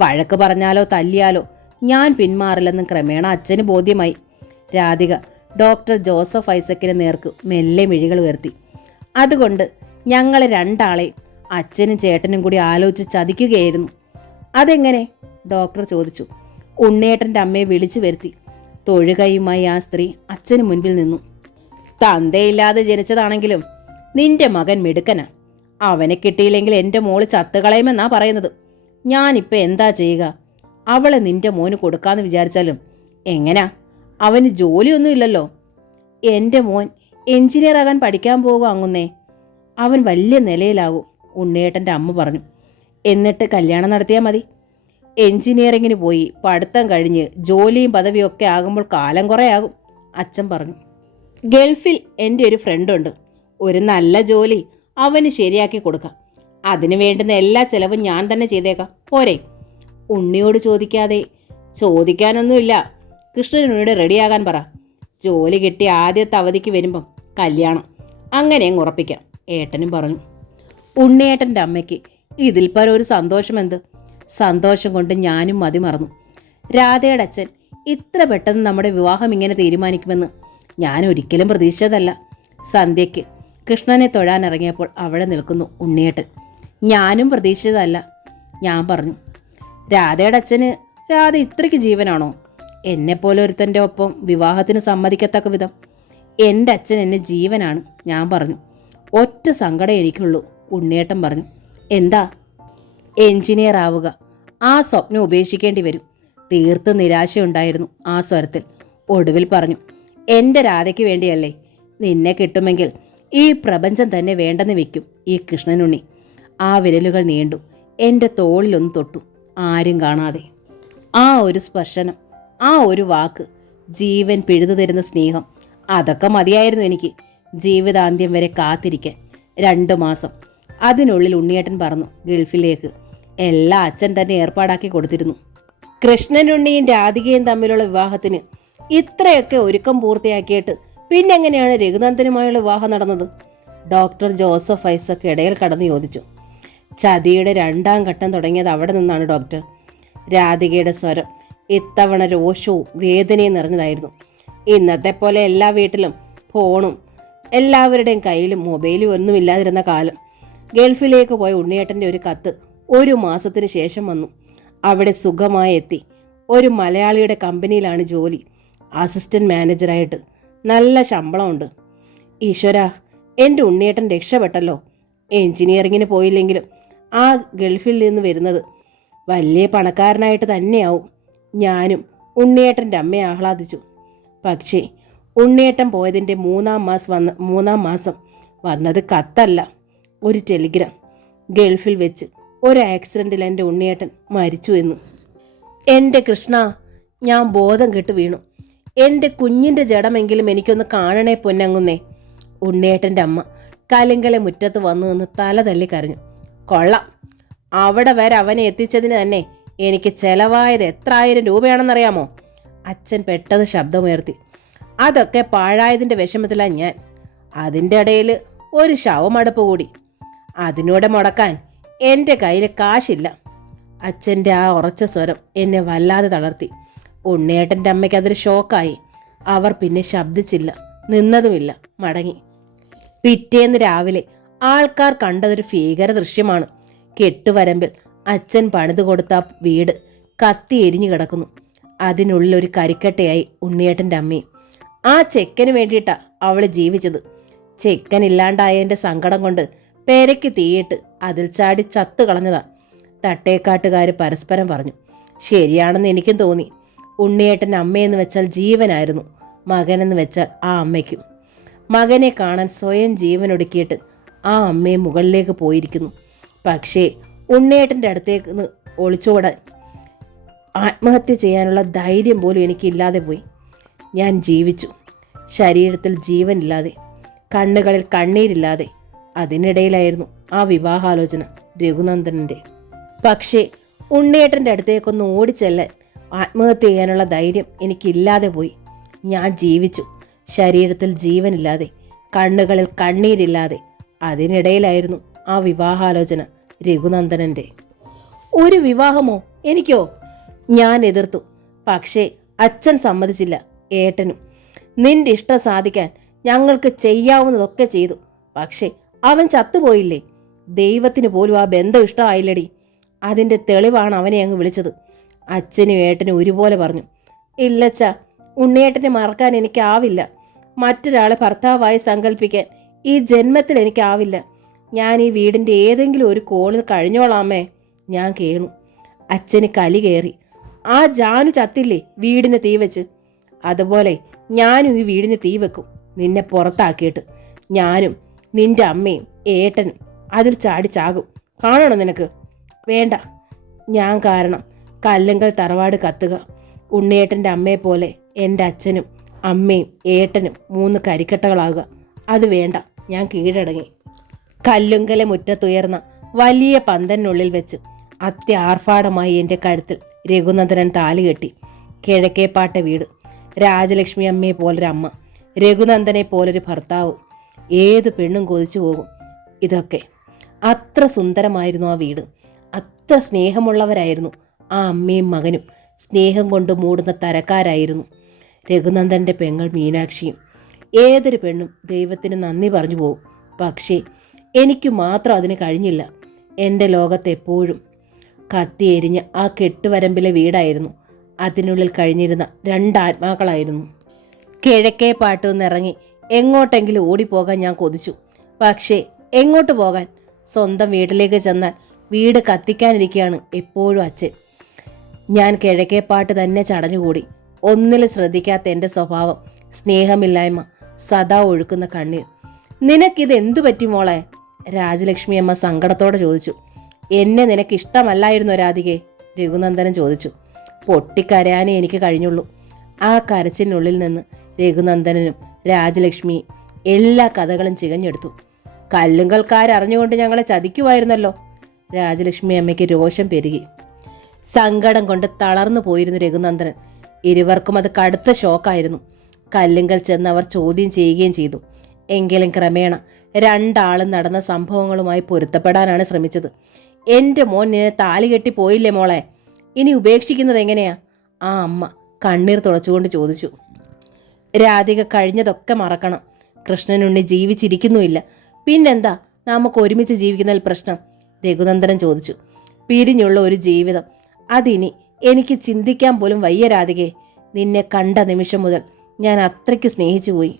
വഴക്ക് പറഞ്ഞാലോ തല്ലിയാലോ ഞാൻ പിന്മാറില്ലെന്നും ക്രമേണ അച്ഛന് ബോധ്യമായി. രാധിക ഡോക്ടർ ജോസഫ് ഐസക്കിന് നേർക്ക് മെല്ലെ മിഴികൾ ഉയർത്തി. അതുകൊണ്ട് ഞങ്ങളെ 2 ആളെയും അച്ഛനും ചേട്ടനും കൂടി ആലോചിച്ച് ചതിക്കുകയായിരുന്നു. അതെങ്ങനെ? ഡോക്ടർ ചോദിച്ചു. ഉണ്ണിയേട്ടൻ്റെ അമ്മയെ വിളിച്ചു വരുത്തി. തൊഴുകയുമായി ആ സ്ത്രീ അച്ഛന് മുൻപിൽ നിന്നു. തന്തയില്ലാതെ ജനിച്ചതാണെങ്കിലും നിന്റെ മകൻ മിടുക്കനാ. അവനെ കിട്ടിയില്ലെങ്കിൽ എൻ്റെ മോള് ചത്തുകളയുമെന്നാ പറയുന്നത്. ഞാനിപ്പോൾ എന്താ ചെയ്യുക? അവളെ നിന്റെ മോന് കൊടുക്കാമെന്ന് വിചാരിച്ചാലും എങ്ങനാ? അവന് ജോലിയൊന്നുമില്ലല്ലോ. എൻ്റെ മോൻ എഞ്ചിനീയർ ആകാൻ പഠിക്കാൻ പോകുക അങ്ങുന്നേ. അവൻ വലിയ നിലയിലാകും, ഉണ്ണിയേട്ടൻ്റെ അമ്മ പറഞ്ഞു. എന്നിട്ട് കല്യാണം നടത്തിയാൽ മതി. എഞ്ചിനീയറിങ്ങിന് പോയി പഠിത്തം കഴിഞ്ഞ് ജോലിയും പദവിയും ഒക്കെ ആകുമ്പോൾ കാലം കുറേ ആകും, അച്ഛൻ പറഞ്ഞു. ഗൾഫിൽ എൻ്റെ ഒരു ഫ്രണ്ടുണ്ട്. ഒരു നല്ല ജോലി അവന് ശരിയാക്കി കൊടുക്കാം. അതിനു വേണ്ടുന്ന എല്ലാ ചെലവും ഞാൻ തന്നെ ചെയ്തേക്കാം, പോരെ? ഉണ്ണിയോട് ചോദിക്കാനൊന്നുമില്ല. കൃഷ്ണനുണ്ണിയോട് റെഡിയാകാൻ പറ. ജോലി കിട്ടി ആദ്യത്തെ അവധിക്ക് വരുമ്പം കല്യാണം അങ്ങനെ അങ്ങ് ഉറപ്പിക്കാം, ഏട്ടനും പറഞ്ഞു. ഉണ്ണിയേട്ടൻ്റെ അമ്മയ്ക്ക് ഇതിൽ പരം ഒരു സന്തോഷമെന്ത്? സന്തോഷം കൊണ്ട് ഞാനും മതിമറന്നു. രാധയുടെ അച്ഛൻ ഇത്ര പെട്ടെന്ന് നമ്മുടെ വിവാഹം ഇങ്ങനെ തീരുമാനിക്കുമെന്ന് ഞാൻ ഒരിക്കലും പ്രതീക്ഷിച്ചതല്ല. സന്ധ്യയ്ക്ക് കൃഷ്ണനെ തൊഴാനിറങ്ങിയപ്പോൾ അവിടെ നിൽക്കുന്നു ഉണ്ണിയേട്ടൻ. ഞാനും പ്രതീക്ഷിച്ചതല്ല, ഞാൻ പറഞ്ഞു. രാധയുടെ അച്ഛന് രാധ ഇത്രയ്ക്ക് ജീവനാണോ? എന്നെപ്പോലെ ഒരുത്തൻ്റെ ഒപ്പം വിവാഹത്തിന് സമ്മതിക്കത്തക്ക വിധം. എൻ്റെ അച്ഛൻ എന്നെ ജീവനാണ്, ഞാൻ പറഞ്ഞു. ഒറ്റ സങ്കടം എനിക്കുള്ളൂ, ഉണ്ണിയേട്ടൻ പറഞ്ഞു. എന്താ? എഞ്ചിനീയർ ആവുക. ആ സ്വപ്നം ഉപേക്ഷിക്കേണ്ടി വരും. തീർത്തും നിരാശയുണ്ടായിരുന്നു ആ സ്വരത്തിൽ. ഒടുവിൽ പറഞ്ഞു, എൻ്റെ രാധയ്ക്ക് വേണ്ടിയല്ലേ. നിന്നെ കിട്ടുമെങ്കിൽ ഈ പ്രപഞ്ചം തന്നെ വേണ്ടെന്ന് വെക്കും ഈ കൃഷ്ണനുണ്ണി. ആ വിരലുകൾ നീണ്ടു എൻ്റെ തോളിലൊന്ന് തൊട്ടു, ആരും കാണാതെ. ആ ഒരു സ്പർശനം, ആ ഒരു വാക്ക്, ജീവൻ പിഴുതു തരുന്ന സ്നേഹം, അതൊക്കെ മതിയായിരുന്നു എനിക്ക് ജീവിതാന്ത്യം വരെ കാത്തിരിക്കാൻ. 2 മാസം. അതിനുള്ളിൽ ഉണ്ണിയേട്ടൻ പറന്നു ഗൾഫിലേക്ക്. എല്ലാം അച്ഛൻ തന്നെ ഏർപ്പാടാക്കി കൊടുത്തിരുന്നു. കൃഷ്ണനുണ്ണിയും രാധികയും തമ്മിലുള്ള വിവാഹത്തിന് ഇത്രയൊക്കെ ഒരുക്കം പൂർത്തിയാക്കിയിട്ട് പിന്നെങ്ങനെയാണ് രഘുനന്ദനുമായുള്ള വിവാഹം നടന്നത്? ഡോക്ടർ ജോസഫ് ഐസക് ഇടയിൽ കടന്നു ചോദിച്ചു. ചതിയുടെ 2ാം ഘട്ടം തുടങ്ങിയത് അവിടെ നിന്നാണ് ഡോക്ടർ. രാധികയുടെ സ്വരം ഇത്തവണ രോഷവും വേദനയും നിറഞ്ഞതായിരുന്നു. ഇന്നത്തെ പോലെ എല്ലാ വീട്ടിലും ഫോണും എല്ലാവരുടെയും കയ്യിലും മൊബൈലും ഒന്നുമില്ലാതിരുന്ന കാലം. ഗൾഫിലേക്ക് പോയ ഉണ്ണിയേട്ടൻ്റെ ഒരു കത്ത് 1 മാസത്തിന് ശേഷം വന്നു. അവിടെ സുഖമായി എത്തി. ഒരു മലയാളിയുടെ കമ്പനിയിലാണ് ജോലി, അസിസ്റ്റന്റ് മാനേജറായിട്ട്. നല്ല ശമ്പളമുണ്ട്. ഈശ്വര, എൻ്റെ ഉണ്ണിയേട്ടൻ രക്ഷപ്പെട്ടല്ലോ. എൻജിനീയറിങ്ങിന് പോയില്ലെങ്കിലും ആ ഗൾഫിൽ നിന്ന് വരുന്നത് വലിയ പണക്കാരനായിട്ട് തന്നെയാവും. ഞാനും ഉണ്ണിയേട്ടൻ്റെ അമ്മയെ ആഹ്ലാദിച്ചു. പക്ഷേ ഉണ്ണിയേട്ടൻ പോയതിൻ്റെ 3 മാസം വന്നത് കത്തല്ല, ഒരു ടെലിഗ്രാം. ഗൾഫിൽ വെച്ച് ഒരു ആക്സിഡൻറ്റിൽ എൻ്റെ ഉണ്ണിയേട്ടൻ മരിച്ചു എന്ന്. എൻ്റെ കൃഷ്ണ, ഞാൻ ബോധം കെട്ട് വീണു. എൻ്റെ കുഞ്ഞിൻ്റെ ജഡമെങ്കിലും എനിക്കൊന്ന് കാണണേ പൊന്നങ്ങുന്നേ. ഉണ്ണിയേട്ടൻ്റെ അമ്മ കലിങ്കലെ മുറ്റത്ത് വന്നു നിന്ന് തല തല്ലി കരഞ്ഞു. കൊള്ളാം, അവിടെ വരെ അവനെ എത്തിച്ചതിന് തന്നെ എനിക്ക് ചെലവായത് എത്ര 1000 രൂപയാണെന്നറിയാമോ? അച്ഛൻ പെട്ടെന്ന് ശബ്ദമുയർത്തി. അതൊക്കെ പാഴായതിൻ്റെ വിഷമത്തിലാണ് ഞാൻ. അതിൻ്റെ ഇടയിൽ ഒരു ശവമടുപ്പ് കൂടി. അതിനൂടെ മുടക്കാൻ എൻ്റെ കയ്യിൽ കാശില്ല. അച്ഛൻ്റെ ആ ഉറച്ച സ്വരം എന്നെ വല്ലാതെ തളർത്തി. ഉണ്ണിയേട്ടൻ്റെ അമ്മയ്ക്ക് അതൊരു ഷോക്കായി. അവർ പിന്നെ ശബ്ദിച്ചില്ല, നിന്നതുമില്ല, മടങ്ങി. പിറ്റേന്ന് രാവിലെ ആൾക്കാർ കണ്ടതൊരു ഭീകര ദൃശ്യമാണ്. കെട്ടുവരമ്പിൽ അച്ഛൻ പണിതു കൊടുത്ത വീട് കത്തി എരിഞ്ഞു കിടക്കുന്നു. അതിനുള്ളിൽ ഒരു കരിക്കട്ടയായി ഉണ്ണിയേട്ടൻ്റെ അമ്മയും. ആ ചെക്കന് വേണ്ടിയിട്ടാ അവൾ ജീവിച്ചത്. ചെക്കനില്ലാണ്ടായതിൻ്റെ സങ്കടം കൊണ്ട് പെരയ്ക്ക് തീയിട്ട് അതിൽ ചാടി ചത്തു കളഞ്ഞതാ. തട്ടേക്കാട്ടുകാർ പരസ്പരം പറഞ്ഞു. ശരിയാണെന്ന് എനിക്കും തോന്നി. ഉണ്ണിയേട്ടൻ അമ്മയെന്ന് വെച്ചാൽ ജീവനായിരുന്നു, മകനെന്ന് വെച്ചാൽ ആ അമ്മയ്ക്കും. മകനെ കാണാൻ സ്വയം ജീവനൊടുക്കിയിട്ട് ആ അമ്മയെ മുകളിലേക്ക് പോയിരിക്കുന്നു. പക്ഷേ ഉണ്ണിയേട്ടൻ്റെ അടുത്തേക്ക് ഒളിച്ചോടാൻ, ആത്മഹത്യ ചെയ്യാനുള്ള ധൈര്യം പോലും എനിക്കില്ലാതെ പോയി. ഞാൻ ജീവിച്ചു, ശരീരത്തിൽ ജീവനില്ലാതെ, കണ്ണുകളിൽ കണ്ണീരില്ലാതെ. അതിനിടയിലായിരുന്നു ആ വിവാഹാലോചന രഘുനന്ദനൻ്റെ. പക്ഷേ ഉണ്ണിയേട്ടൻ്റെ അടുത്തേക്കൊന്ന് ഓടിച്ചെല്ലാൻ, ആത്മഹത്യ ചെയ്യാനുള്ള ധൈര്യം എനിക്കില്ലാതെ പോയി. ഞാൻ ജീവിച്ചു, ശരീരത്തിൽ ജീവനില്ലാതെ, കണ്ണുകളിൽ കണ്ണീരില്ലാതെ. അതിനിടയിലായിരുന്നു ആ വിവാഹാലോചന രഘുനന്ദനൻ്റെ. ഒരു വിവാഹമോ? എനിക്കോ? ഞാൻ എതിർത്തു. പക്ഷേ അച്ഛൻ സമ്മതിച്ചില്ല, ഏട്ടനും. നിന്റെ ഇഷ്ടം സാധിക്കാൻ ഞങ്ങൾക്ക് ചെയ്യാവുന്നതൊക്കെ ചെയ്തു. പക്ഷേ അവൻ ചത്തുപോയില്ലേ? ദൈവത്തിന് പോലും ആ ബന്ധം ഇഷ്ടമായില്ലടി. അതിൻ്റെ തെളിവാണ് അവനെ അങ്ങ് വിളിച്ചത്. അച്ഛനും ഏട്ടനും ഒരുപോലെ പറഞ്ഞു. ഇല്ലച്ച, ഉണ്ണിയേട്ടനെ മറക്കാൻ എനിക്കാവില്ല. മറ്റൊരാളെ ഭർത്താവായി സങ്കല്പിക്കാൻ ഈ ജന്മത്തിൽ എനിക്കാവില്ല. ഞാൻ ഈ വീടിൻ്റെ ഏതെങ്കിലും ഒരു കോണിൽ കഴിഞ്ഞോളാമേ. ഞാൻ കേണു. അച്ഛന് കലി കയറി. ആ ജാനു ചത്തില്ലേ വീടിന് തീ വെച്ച്? അതുപോലെ ഞാനും ഈ വീടിന് തീ വെക്കും, നിന്നെ പുറത്താക്കിയിട്ട്. ഞാനും നിന്റെ അമ്മയും ഏട്ടനും അതിൽ ചാടി ചാകും. കാണണോ നിനക്ക്? വേണ്ട. ഞാൻ കാരണം കല്ലുങ്കൽ തറവാട് കത്തുക. ഉണ്ണിയേട്ടൻ്റെ അമ്മയെപ്പോലെ എൻ്റെ അച്ഛനും അമ്മയും ഏട്ടനും 3 കരിക്കട്ടകളാകുക. അത് വേണ്ട. ഞാൻ കീഴടങ്ങി. കല്ലുങ്കലെ മുറ്റത്തുയർന്ന വലിയ പന്തലിനുള്ളിൽ വെച്ച് അത്യാർഭാടമായി എൻ്റെ കഴുത്തിൽ രഘുനന്ദനൻ താലി കെട്ടി. കിഴക്കേപ്പാട്ടെ വീട്, രാജലക്ഷ്മി അമ്മയെ പോലൊരമ്മ, രഘുനന്ദനെ പോലൊരു ഭർത്താവ്. ഏത് പെണ്ണും കൊതിച്ചു പോകും ഇതൊക്കെ. അത്ര സുന്ദരമായിരുന്നു ആ വീട്. അത്ര സ്നേഹമുള്ളവരായിരുന്നു ആ അമ്മയും മകനും. സ്നേഹം കൊണ്ട് മൂടുന്ന തരക്കാരായിരുന്നു രഘുനന്ദൻ്റെ പെങ്ങൾ മീനാക്ഷിയും. ഏതൊരു പെണ്ണും ദൈവത്തിന് നന്ദി പറഞ്ഞു പോകും. പക്ഷേ എനിക്ക് മാത്രം അതിന് കഴിഞ്ഞില്ല. എൻ്റെ ലോകത്ത് എപ്പോഴും കത്തിയെരിഞ്ഞ ആ കെട്ടുവരമ്പിലെ വീടായിരുന്നു. അതിനുള്ളിൽ കഴിഞ്ഞിരുന്ന 2 ആത്മാക്കളായിരുന്നു. കിഴക്കേ പാട്ടുനിന്നിറങ്ങി എങ്ങോട്ടെങ്കിലും ഓടിപ്പോകാൻ ഞാൻ കൊതിച്ചു. പക്ഷേ എങ്ങോട്ട് പോകാൻ? സ്വന്തം വീട്ടിലേക്ക് ചെന്നാൽ വീട് കത്തിക്കാനിരിക്കുകയാണ് എപ്പോഴും അച്ഛൻ. ഞാൻ കിഴക്കേപ്പാട്ട് തന്നെ ചടഞ്ഞുകൂടി. ഒന്നിലും ശ്രദ്ധിക്കാത്ത എൻ്റെ സ്വഭാവം, സ്നേഹമില്ലായ്മ, സദാ ഒഴുക്കുന്ന കണ്ണീർ. നിനക്കിത് എന്തു പറ്റി മോളെ? രാജലക്ഷ്മി അമ്മ സങ്കടത്തോടെ ചോദിച്ചു. എന്നെ നിനക്കിഷ്ടമല്ലായിരുന്നോ രാധികെ? രഘുനന്ദനൻ ചോദിച്ചു. പൊട്ടിക്കരയാനേ എനിക്ക് കഴിഞ്ഞുള്ളൂ. ആ കരച്ചിനുള്ളിൽ നിന്ന് രഘുനന്ദനനും രാജലക്ഷ്മിയും എല്ലാ കഥകളും ചികഞ്ഞെടുത്തു. കല്ലുങ്കൽക്കാരറിഞ്ഞുകൊണ്ട് ഞങ്ങളെ ചതിക്കുമായിരുന്നല്ലോ. രാജലക്ഷ്മി അമ്മയ്ക്ക് രോഷം പെരുകി. സങ്കടം കൊണ്ട് തളർന്നു പോയിരുന്നു രഘുനന്ദനൻ. ഇരുവർക്കും അത് കടുത്ത ഷോക്കായിരുന്നു. കല്ലുങ്കൽ ചെന്ന് അവർ ചോദ്യം ചെയ്യുകയും ചെയ്തു. എങ്കിലും ക്രമേണ രണ്ടാളും നടന്ന സംഭവങ്ങളുമായി പൊരുത്തപ്പെടാനാണ് ശ്രമിച്ചത്. എൻ്റെ മോൻ നിന്നെ താലി കെട്ടി പോയില്ലേ മോളെ, ഇനി ഉപേക്ഷിക്കുന്നത് എങ്ങനെയാ? ആ അമ്മ കണ്ണീർ തുടച്ചുകൊണ്ട് ചോദിച്ചു. രാധിക കഴിഞ്ഞതൊക്കെ മറക്കണം. കൃഷ്ണനുണ്ണി ജീവിച്ചിരിക്കുന്നുമില്ല, പിന്നെന്താ നമുക്ക് ഒരുമിച്ച് ജീവിക്കുന്നതിൽ പ്രശ്നം? രഘുനന്ദനൻ ചോദിച്ചു. പിരിഞ്ഞുള്ള ഒരു ജീവിതം, അതിനി എനിക്ക് ചിന്തിക്കാൻ പോലും വയ്യ രാധികെ. നിന്നെ കണ്ട നിമിഷം മുതൽ ഞാൻ അത്രയ്ക്ക് സ്നേഹിച്ചു പോയി.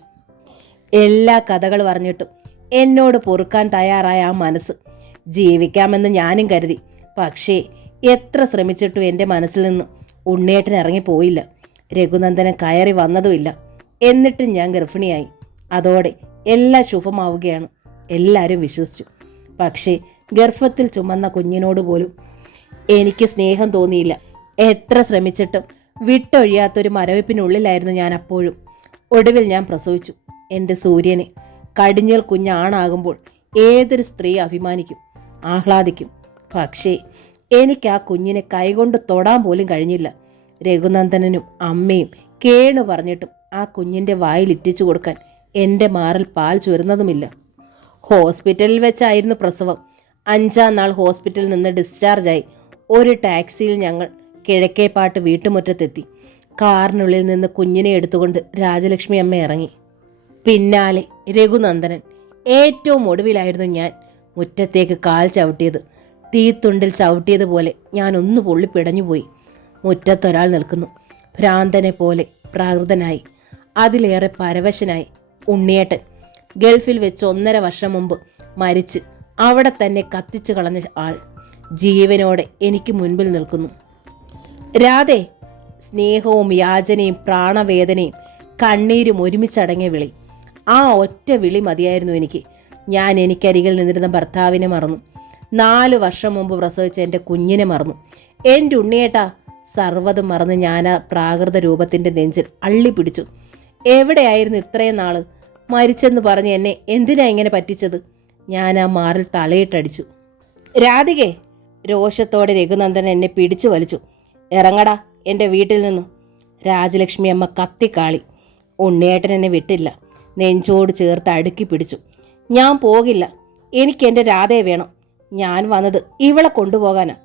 എല്ലാ കഥകൾ പറഞ്ഞിട്ടും എന്നോട് പൊറുക്കാൻ തയ്യാറായ ആ മനസ്സ്, ജീവിക്കാമെന്ന് ഞാനും കരുതി. പക്ഷേ എത്ര ശ്രമിച്ചിട്ടും എൻ്റെ മനസ്സിൽ നിന്ന് ഉണ്ണിയേട്ടൻ ഇറങ്ങിപ്പോയില്ല. രഘുനന്ദനൻ കയറി വന്നതുമില്ല. എന്നിട്ടും ഞാൻ ഗർഭിണിയായി. അതോടെ എല്ലാം ശുഭമാവുകയാണ് എല്ലാവരും വിശ്വസിച്ചു. പക്ഷേ ഗർഭത്തിൽ ചുമന്ന കുഞ്ഞിനോട് പോലും എനിക്ക് സ്നേഹം തോന്നിയില്ല. എത്ര ശ്രമിച്ചിട്ടും വിട്ടൊഴിയാത്തൊരു മരവിപ്പിനുള്ളിലായിരുന്നു ഞാൻ അപ്പോഴും. ഒടുവിൽ ഞാൻ പ്രസവിച്ചു എൻ്റെ സൂര്യനെ. കടിഞ്ഞൽ കുഞ്ഞാണാകുമ്പോൾ ഏതൊരു സ്ത്രീ അഭിമാനിക്കും, ആഹ്ലാദിക്കും. പക്ഷേ എനിക്ക് ആ കുഞ്ഞിനെ കൈകൊണ്ട് തൊടാൻ പോലും കഴിഞ്ഞില്ല. രഘുനന്ദനനും അമ്മയും കേണു പറഞ്ഞിട്ടും ആ കുഞ്ഞിൻ്റെ വായിലിറ്റിച്ചു കൊടുക്കാൻ എൻ്റെ മാറിൽ പാൽ ചുരുന്നതുമില്ല. ഹോസ്പിറ്റലിൽ വെച്ചായിരുന്നു പ്രസവം. 5-ാം നാൾ ഹോസ്പിറ്റലിൽ നിന്ന് ഡിസ്ചാർജായി ഒരു ടാക്സിയിൽ ഞങ്ങൾ കിഴക്കേപ്പാട്ട് വീട്ടുമുറ്റത്തെത്തി. കാറിനുള്ളിൽ നിന്ന് കുഞ്ഞിനെ എടുത്തുകൊണ്ട് രാജലക്ഷ്മി അമ്മ ഇറങ്ങി. പിന്നാലെ രഘുനന്ദനൻ. ഏറ്റവും ഒടുവിലായിരുന്നു ഞാൻ മുറ്റത്തേക്ക് കാൽ ചവിട്ടിയത്. തീത്തുണ്ടിൽ ചവിട്ടിയതുപോലെ ഞാൻ ഒന്ന് പൊള്ളിപ്പിടഞ്ഞുപോയി. മുറ്റത്തൊരാൾ നിൽക്കുന്നു, ഭ്രാന്തനെ പോലെ പ്രാകൃതനായി, അതിലേറെ പരവശനായി. ഉണ്ണിയേട്ടൻ. ഗൾഫിൽ വെച്ച് 1.5 വർഷം മുമ്പ് മരിച്ച് അവിടെ തന്നെ കത്തിച്ചു കളഞ്ഞ ആൾ ജീവനോടെ എനിക്ക് മുൻപിൽ നിൽക്കുന്നു. രാധേ! സ്നേഹവും യാചനയും പ്രാണവേദനയും കണ്ണീരും ഒരുമിച്ചടങ്ങിയ വിളി. ആ ഒറ്റ വിളി മതിയായിരുന്നു എനിക്ക്. ഞാൻ എനിക്കരികിൽ നിന്നിരുന്ന ഭർത്താവിനെ മറന്നു. 4 വർഷം മുമ്പ് പ്രസവിച്ച എൻ്റെ കുഞ്ഞിനെ മറന്നു. എൻ്റെ ഉണ്ണിയേട്ടാ! സർവ്വതും മറന്ന് ഞാൻ ആ പ്രാകൃത രൂപത്തിൻ്റെ നെഞ്ചിൽ അള്ളിപ്പിടിച്ചു. എവിടെയായിരുന്നു ഇത്രയും നാള്? മരിച്ചെന്ന് പറഞ്ഞ് എന്നെ എന്തിനാ ഇങ്ങനെ പറ്റിച്ചത്? ഞാൻ ആ മാറിൽ തലയിട്ടടിച്ചു. രാധികെ! രോഷത്തോടെ രഘുനന്ദൻ എന്നെ പിടിച്ചു വലിച്ചു. ഇറങ്ങടാ എൻ്റെ വീട്ടിൽ നിന്ന്. രാജലക്ഷ്മി അമ്മ കത്തിക്കാളി. ഉണ്ണിയേട്ടൻ എന്നെ വിട്ടില്ല. നെഞ്ചോട് ചേർത്ത് അടുക്കി പിടിച്ചു. ഞാൻ പോകില്ല, എനിക്ക് എൻ്റെ രാധയെ വേണം. ഞാൻ വന്നത് ഇവളെ കൊണ്ടുപോകാനാ,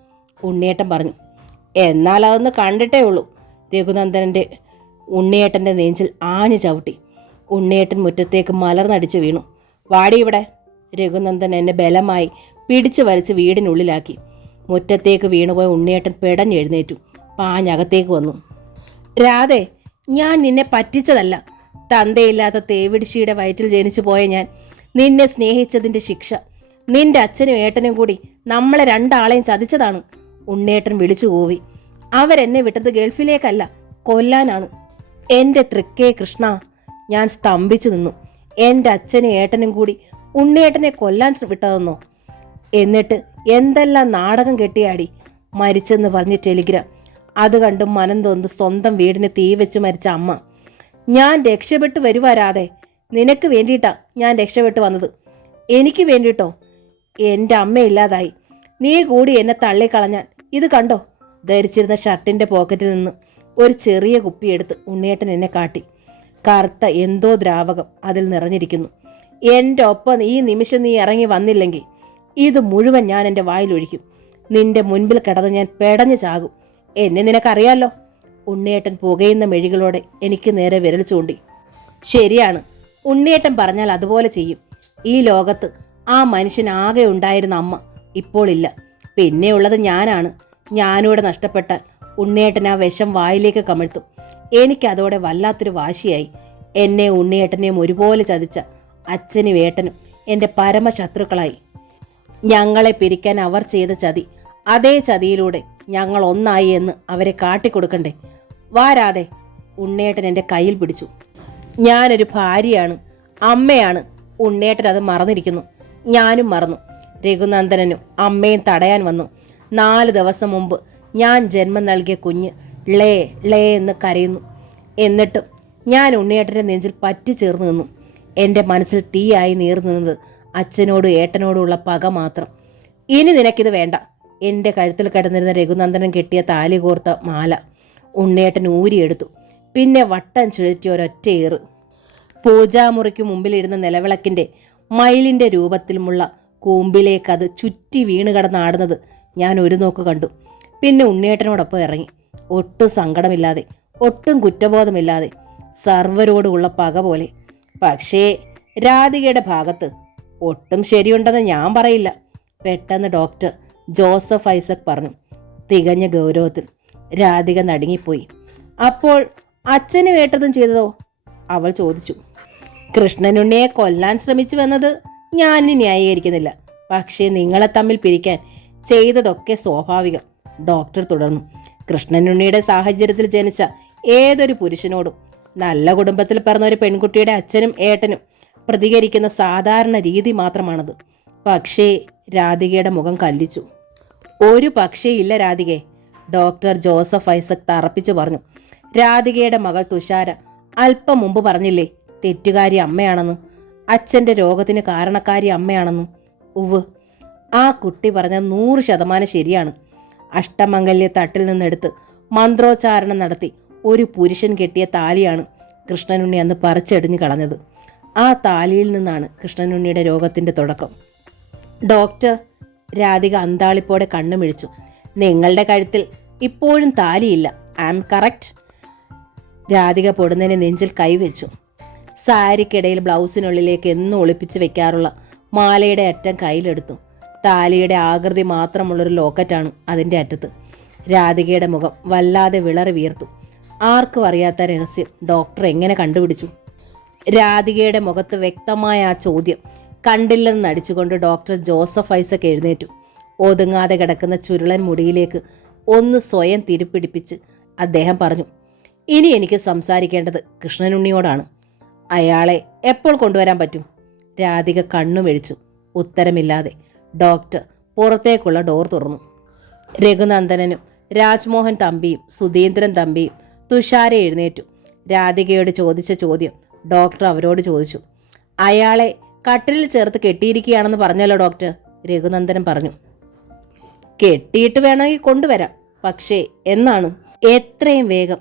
ഉണ്ണിയേട്ടൻ പറഞ്ഞു. എന്നാൽ അതൊന്ന് കണ്ടിട്ടേ ഉള്ളൂ. രഘുനന്ദനൻ്റെ ഉണ്ണിയേട്ടൻ്റെ നെഞ്ചിൽ ആഞ്ഞു ചവിട്ടി. ഉണ്ണിയേട്ടൻ മുറ്റത്തേക്ക് മലർന്നടിച്ചു വീണു. വാടി ഇവിടെ. രഘുനന്ദൻ എന്നെ ബലമായി പിടിച്ചു വലിച്ച് വീടിനുള്ളിലാക്കി. മുറ്റത്തേക്ക് വീണുപോയ ഉണ്ണിയേട്ടൻ പെടഞ്ഞെഴുന്നേറ്റു. പാഞ്ഞകത്തേക്ക് വന്നു. രാധേ! ഞാൻ നിന്നെ പറ്റിച്ചതല്ല. തന്തയില്ലാത്ത തേവിടിശിയുടെ വയറ്റിൽ ജനിച്ചു പോയ ഞാൻ നിന്നെ സ്നേഹിച്ചതിൻ്റെ ശിക്ഷ. നിന്റെ അച്ഛനും ഏട്ടനും കൂടി നമ്മളെ 2 ആളെയും ചതിച്ചതാണ്. ഉണ്ണിയേട്ടൻ വിളിച്ചു കൂവി. അവരെന്നെ വിട്ടത് ഗൾഫിലേക്കല്ല, കൊല്ലാനാണ്. എൻ്റെ തൃക്കേ കൃഷ്ണ! ഞാൻ സ്തംഭിച്ചു നിന്നു. എൻ്റെ അച്ഛനും ഏട്ടനും കൂടി ഉണ്ണിയേട്ടനെ കൊല്ലാൻ വിട്ടതെന്നോ? എന്നിട്ട് എന്തെല്ലാം നാടകം കെട്ടിയാടി. മരിച്ചെന്ന് പറഞ്ഞ് ടെലിഗ്രാം. അത് കണ്ടും മനം തോന്നി സ്വന്തം വീടിന് തീ വെച്ച് മരിച്ച അമ്മ. ഞാൻ രക്ഷപ്പെട്ടു വരുവാരാതെ. നിനക്ക് വേണ്ടിയിട്ടാ ഞാൻ രക്ഷപ്പെട്ടു വന്നത്. എനിക്ക് വേണ്ടിയിട്ടോ? എൻ്റെ അമ്മയില്ലാതായി. നീ കൂടി എന്നെ തള്ളിക്കളഞ്ഞാൽ ഇത് കണ്ടോ? ധരിച്ചിരുന്ന ഷർട്ടിൻ്റെ പോക്കറ്റിൽ നിന്ന് ഒരു ചെറിയ കുപ്പിയെടുത്ത് ഉണ്ണിയേട്ടൻ എന്നെ കാട്ടി. കറുത്ത എന്തോ ദ്രാവകം അതിൽ നിറഞ്ഞിരിക്കുന്നു. എൻ്റെ ഒപ്പം ഈ നിമിഷം നീ ഇറങ്ങി വന്നില്ലെങ്കിൽ ഇത് മുഴുവൻ ഞാൻ എൻ്റെ വായിലൊഴിക്കും. നിന്റെ മുൻപിൽ കിടന്ന് ഞാൻ പെടഞ്ഞു ചാകും. എന്നെ നിനക്കറിയാലോ. ഉണ്ണിയേട്ടൻ പുകയുന്ന മെഴികളോടെ എനിക്ക് നേരെ വിരൽ ചൂണ്ടി. ശരിയാണ്, ഉണ്ണിയേട്ടൻ പറഞ്ഞാൽ അതുപോലെ ചെയ്യും. ഈ ലോകത്ത് ആ മനുഷ്യൻ ആകെ ഉണ്ടായിരുന്ന അമ്മ ഇപ്പോൾ ഇല്ല. പിന്നെയുള്ളത് ഞാനാണ്. ഞാനിവിടെ നഷ്ടപ്പെട്ടാൽ ഉണ്ണിയേട്ടൻ ആ വിഷം വായിലേക്ക് കമിഴ്ത്തും. എനിക്കതോടെ വല്ലാത്തൊരു വാശിയായി. എന്നെ ഉണ്ണിയേട്ടനെയും ഒരുപോലെ ചതിച്ച അച്ഛനും ഏട്ടനും എൻ്റെ പരമശത്രുക്കളായി. ഞങ്ങളെ പിരിക്കാൻ അവർ ചെയ്ത ചതി, അതേ ചതിയിലൂടെ ഞങ്ങൾ ഒന്നായി എന്ന് അവരെ കാട്ടിക്കൊടുക്കണ്ടേ? വാരാതെ. ഉണ്ണിയേട്ടൻ എൻ്റെ കയ്യിൽ പിടിച്ചു. ഞാനൊരു ഭാര്യയാണ്, അമ്മയാണ്. ഉണ്ണിയേട്ടൻ അത് മറന്നിരിക്കുന്നു. ഞാനും മറന്നു. രഘുനന്ദനനും അമ്മയും തടയാൻ വന്നു. 4 ദിവസം മുമ്പ് ഞാൻ ജന്മം നൽകിയ കുഞ്ഞ് ലേ ലേ എന്ന് കരയുന്നു. എന്നിട്ടും ഞാൻ ഉണ്ണിയേട്ടൻ്റെ നെഞ്ചിൽ പറ്റി ചേർന്ന് നിന്നു. എൻ്റെ മനസ്സിൽ തീയായി നീർന്നു നിന്നത് അച്ഛനോടും ഏട്ടനോടുമുള്ള പക മാത്രം. ഇനി നിനക്കിത് വേണ്ട. എൻ്റെ കഴുത്തിൽ കിടന്നിരുന്ന രഘുനന്ദനൻ കെട്ടിയ താലി കോർത്ത മാല ഉണ്ണിയേട്ടൻ ഊരിയെടുത്തു. പിന്നെ വട്ടം ചുഴറ്റി ഒരൊറ്റ ഏറ്. പൂജാമുറിക്ക് മുമ്പിലിരുന്ന നിലവിളക്കിൻ്റെ മയിലിൻ്റെ രൂപത്തിലുമുള്ള കൂമ്പിലേക്ക് അത് ചുറ്റി വീണ് കിടന്നാടുന്നത് ഞാൻ ഒരു നോക്ക് കണ്ടു. പിന്നെ ഉണ്ണിയേട്ടനോടൊപ്പം ഇറങ്ങി. ഒട്ടും സങ്കടമില്ലാതെ, ഒട്ടും കുറ്റബോധമില്ലാതെ, സർവരോടുമുള്ള പക പോലെ. പക്ഷേ രാധികയുടെ ഭാഗത്ത് ഒട്ടും ശരിയുണ്ടെന്ന് ഞാൻ പറയില്ല. പെട്ടെന്ന് ഡോക്ടർ ജോസഫ് ഐസക് പറഞ്ഞു, തികഞ്ഞ ഗൗരവത്തിൽ. രാധിക നടുങ്ങിപ്പോയി. അപ്പോൾ അച്ഛന് വേട്ടതും ചെയ്തതോ? അവൾ ചോദിച്ചു. കൃഷ്ണനുണ്ണിയെ കൊല്ലാൻ ശ്രമിച്ചുവെന്നത് ഞാനിനി ന്യായീകരിക്കുന്നില്ല. പക്ഷേ നിങ്ങളെ തമ്മിൽ പിരിക്കാൻ ചെയ്തതൊക്കെ സ്വാഭാവികം, ഡോക്ടർ തുടർന്നു. കൃഷ്ണനുണ്ണിയുടെ സാഹചര്യത്തിൽ ജനിച്ച ഏതൊരു പുരുഷനോടും, നല്ല കുടുംബത്തിൽ പിറന്ന ഒരു പെൺകുട്ടിയുടെ അച്ഛനും ഏട്ടനും പ്രതികരിക്കുന്ന സാധാരണ രീതി മാത്രമാണത്. പക്ഷേ രാധികയുടെ മുഖം കല്ലിച്ചു. ഒരു പക്ഷേ ഇല്ല രാധികയെ, ഡോക്ടർ ജോസഫ് ഐസക് തറപ്പിച്ചു പറഞ്ഞു. രാധികയുടെ മകൾ തുഷാര അല്പം മുമ്പ് പറഞ്ഞില്ലേ തെറ്റുകാരി അമ്മയാണെന്ന്, അച്ഛൻ്റെ രോഗത്തിന് കാരണക്കാരി അമ്മയാണെന്ന്. ഉവ്, ആ കുട്ടി പറഞ്ഞ 100% ശരിയാണ്. അഷ്ടമംഗല്യ തട്ടിൽ നിന്നെടുത്ത് മന്ത്രോച്ചാരണം നടത്തി ഒരു പുരുഷൻ കെട്ടിയ താലിയാണ് കൃഷ്ണനുണ്ണി അന്ന് പറിച്ചെടിഞ്ഞു കളഞ്ഞത്. ആ താലിയിൽ നിന്നാണ് കൃഷ്ണനുണ്ണിയുടെ രോഗത്തിൻ്റെ തുടക്കം. ഡോക്ടർ, രാധിക അന്താളിപ്പോടെ കണ്ണുമിഴിച്ചു. നിങ്ങളുടെ കഴുത്തിൽ ഇപ്പോഴും താലിയില്ല, ഐ ആം കറക്റ്റ്? രാധിക പൊടുന്നതിന് നെഞ്ചിൽ കൈവച്ചു. സാരിക്കിടയിൽ ബ്ലൗസിനുള്ളിലേക്ക് എന്നും ഒളിപ്പിച്ച് വെക്കാറുള്ള മാലയുടെ അറ്റം കയ്യിലെടുത്തു. താലിയുടെ ആകൃതി മാത്രമുള്ളൊരു ലോക്കറ്റാണ് അതിൻ്റെ അറ്റത്ത്. രാധികയുടെ മുഖം വല്ലാതെ വിളറി വീർത്തു. ആർക്കും അറിയാത്ത രഹസ്യം ഡോക്ടർ എങ്ങനെ കണ്ടുപിടിച്ചു? രാധികയുടെ മുഖത്ത് വ്യക്തമായ ആ ചോദ്യം കണ്ടില്ലെന്ന് നടിച്ചുകൊണ്ട് ഡോക്ടർ ജോസഫ് ഐസക് എഴുന്നേറ്റു. ഒതുങ്ങാതെ കിടക്കുന്ന ചുരുളൻ മുടിയിലേക്ക് ഒന്ന് സ്വയം തിരുപ്പിടിപ്പിച്ച് അദ്ദേഹം പറഞ്ഞു, ഇനി എനിക്ക് സംസാരിക്കേണ്ടത് കൃഷ്ണനുണ്ണിയോടാണ്. അയാളെ എപ്പോൾ കൊണ്ടുവരാൻ പറ്റും? രാധിക കണ്ണുമെഴിച്ചു. ഉത്തരമില്ലാതെ ഡോക്ടർ പുറത്തേക്കുള്ള ഡോർ തുറന്നു. രഘുനന്ദനനും രാജ്മോഹൻ തമ്പിയും സുധീന്ദ്രൻ തമ്പിയും തുഷാര എഴുന്നേറ്റു. രാധികയോട് ചോദിച്ച ചോദ്യം ഡോക്ടർ അവരോട് ചോദിച്ചു. അയാളെ കട്ടിലിൽ ചേർത്ത് കെട്ടിയിരിക്കുകയാണെന്ന് പറഞ്ഞല്ലോ ഡോക്ടർ, രഘുനന്ദനൻ പറഞ്ഞു. കെട്ടിയിട്ട് വേണമെങ്കിൽ കൊണ്ടുവരാം, പക്ഷേ എന്നാണ്? എത്രയും വേഗം,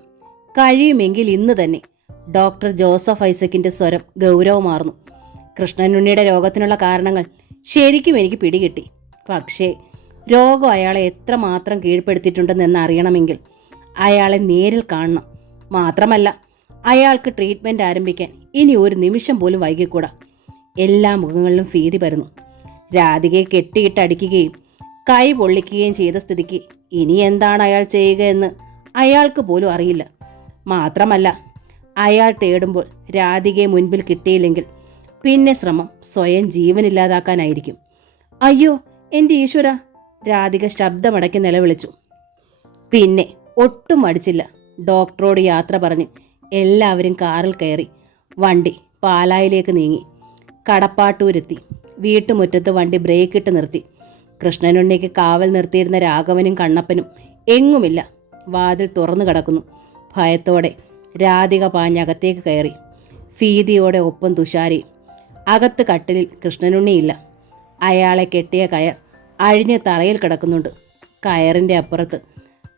കഴിയുമെങ്കിൽ ഇന്ന് തന്നെ. ഡോക്ടർ ജോസഫ് ഐസക്കിന്റെ സ്വരം ഗൗരവമാർന്നു. കൃഷ്ണനുണ്ണിയുടെ രോഗത്തിനുള്ള കാരണങ്ങൾ ശരിക്കും എനിക്ക് പിടികിട്ടി. പക്ഷേ രോഗം അയാളെ എത്രമാത്രം കീഴ്പ്പെടുത്തിയിട്ടുണ്ടെന്ന് അറിയണമെങ്കിൽ അയാളെ നേരിൽ കാണണം. മാത്രമല്ല, അയാൾക്ക് ട്രീറ്റ്മെൻറ്റ് ആരംഭിക്കാൻ ഇനി ഒരു നിമിഷം പോലും വൈകിക്കൂടാ. എല്ലാ മുഖങ്ങളിലും ഭീതി പരന്നു. രാധികയെ കെട്ടിയിട്ടടിക്കുകയും കൈ പൊള്ളിക്കുകയും ചെയ്ത സ്ഥിതിക്ക് ഇനി എന്താണ് അയാൾ ചെയ്യുകയെന്ന് അയാൾക്ക് പോലും അറിയില്ല. മാത്രമല്ല, അയാൾ തേടുമ്പോൾ രാധികയെ മുൻപിൽ കിട്ടിയില്ലെങ്കിൽ പിന്നെ ശ്രമം സ്വയം ജീവനില്ലാതാക്കാനായിരിക്കും. അയ്യോ എൻ്റെ ഈശ്വര, രാധിക ശബ്ദമടക്കി നിലവിളിച്ചു. പിന്നെ ഒട്ടും മടിച്ചില്ല. ഡോക്ടറോട് യാത്ര പറഞ്ഞ് എല്ലാവരും കാറിൽ കയറി. വണ്ടി പാലായിലേക്ക് നീങ്ങി. കടപ്പാട്ടൂരെത്തി. വീട്ടുമുറ്റത്ത് വണ്ടി ബ്രേക്കിട്ട് നിർത്തി. കൃഷ്ണനുണ്ണിക്ക് കാവൽ നിർത്തിയിരുന്ന രാഘവനും കണ്ണപ്പനും എങ്ങുമില്ല. വാതിൽ തുറന്നു കിടക്കുന്നു. ഭയത്തോടെ രാധിക പാഞ്ഞകത്തേക്ക് കയറി. ഭീതിയോടെ ഒപ്പം തുഷാരയും. അകത്ത് കട്ടിലിൽ കൃഷ്ണനുണ്ണിയില്ല. അയാളെ കെട്ടിയ കയർ അഴിഞ്ഞ് തറയിൽ കിടക്കുന്നുണ്ട്. കയറിൻ്റെ അപ്പുറത്ത്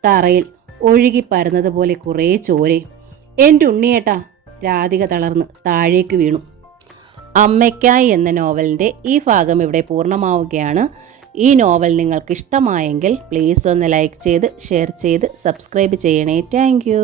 തറയിൽ ഒഴുകി പരന്നതുപോലെ കുറേ ചോരയും. എൻ്റെ ഉണ്ണിയേട്ടാ, രാധിക തളർന്ന് താഴേക്ക് വീണു. അമ്മയ്ക്കായി എന്ന നോവലിൻ്റെ ഈ ഭാഗം ഇവിടെ പൂർണ്ണമാവുകയാണ്. ഈ നോവൽ നിങ്ങൾക്ക് ഇഷ്ടമായെങ്കിൽ പ്ലീസ് ഒന്ന് ലൈക്ക് ചെയ്ത് ഷെയർ ചെയ്ത് സബ്സ്ക്രൈബ് ചെയ്യണേ. Thank you.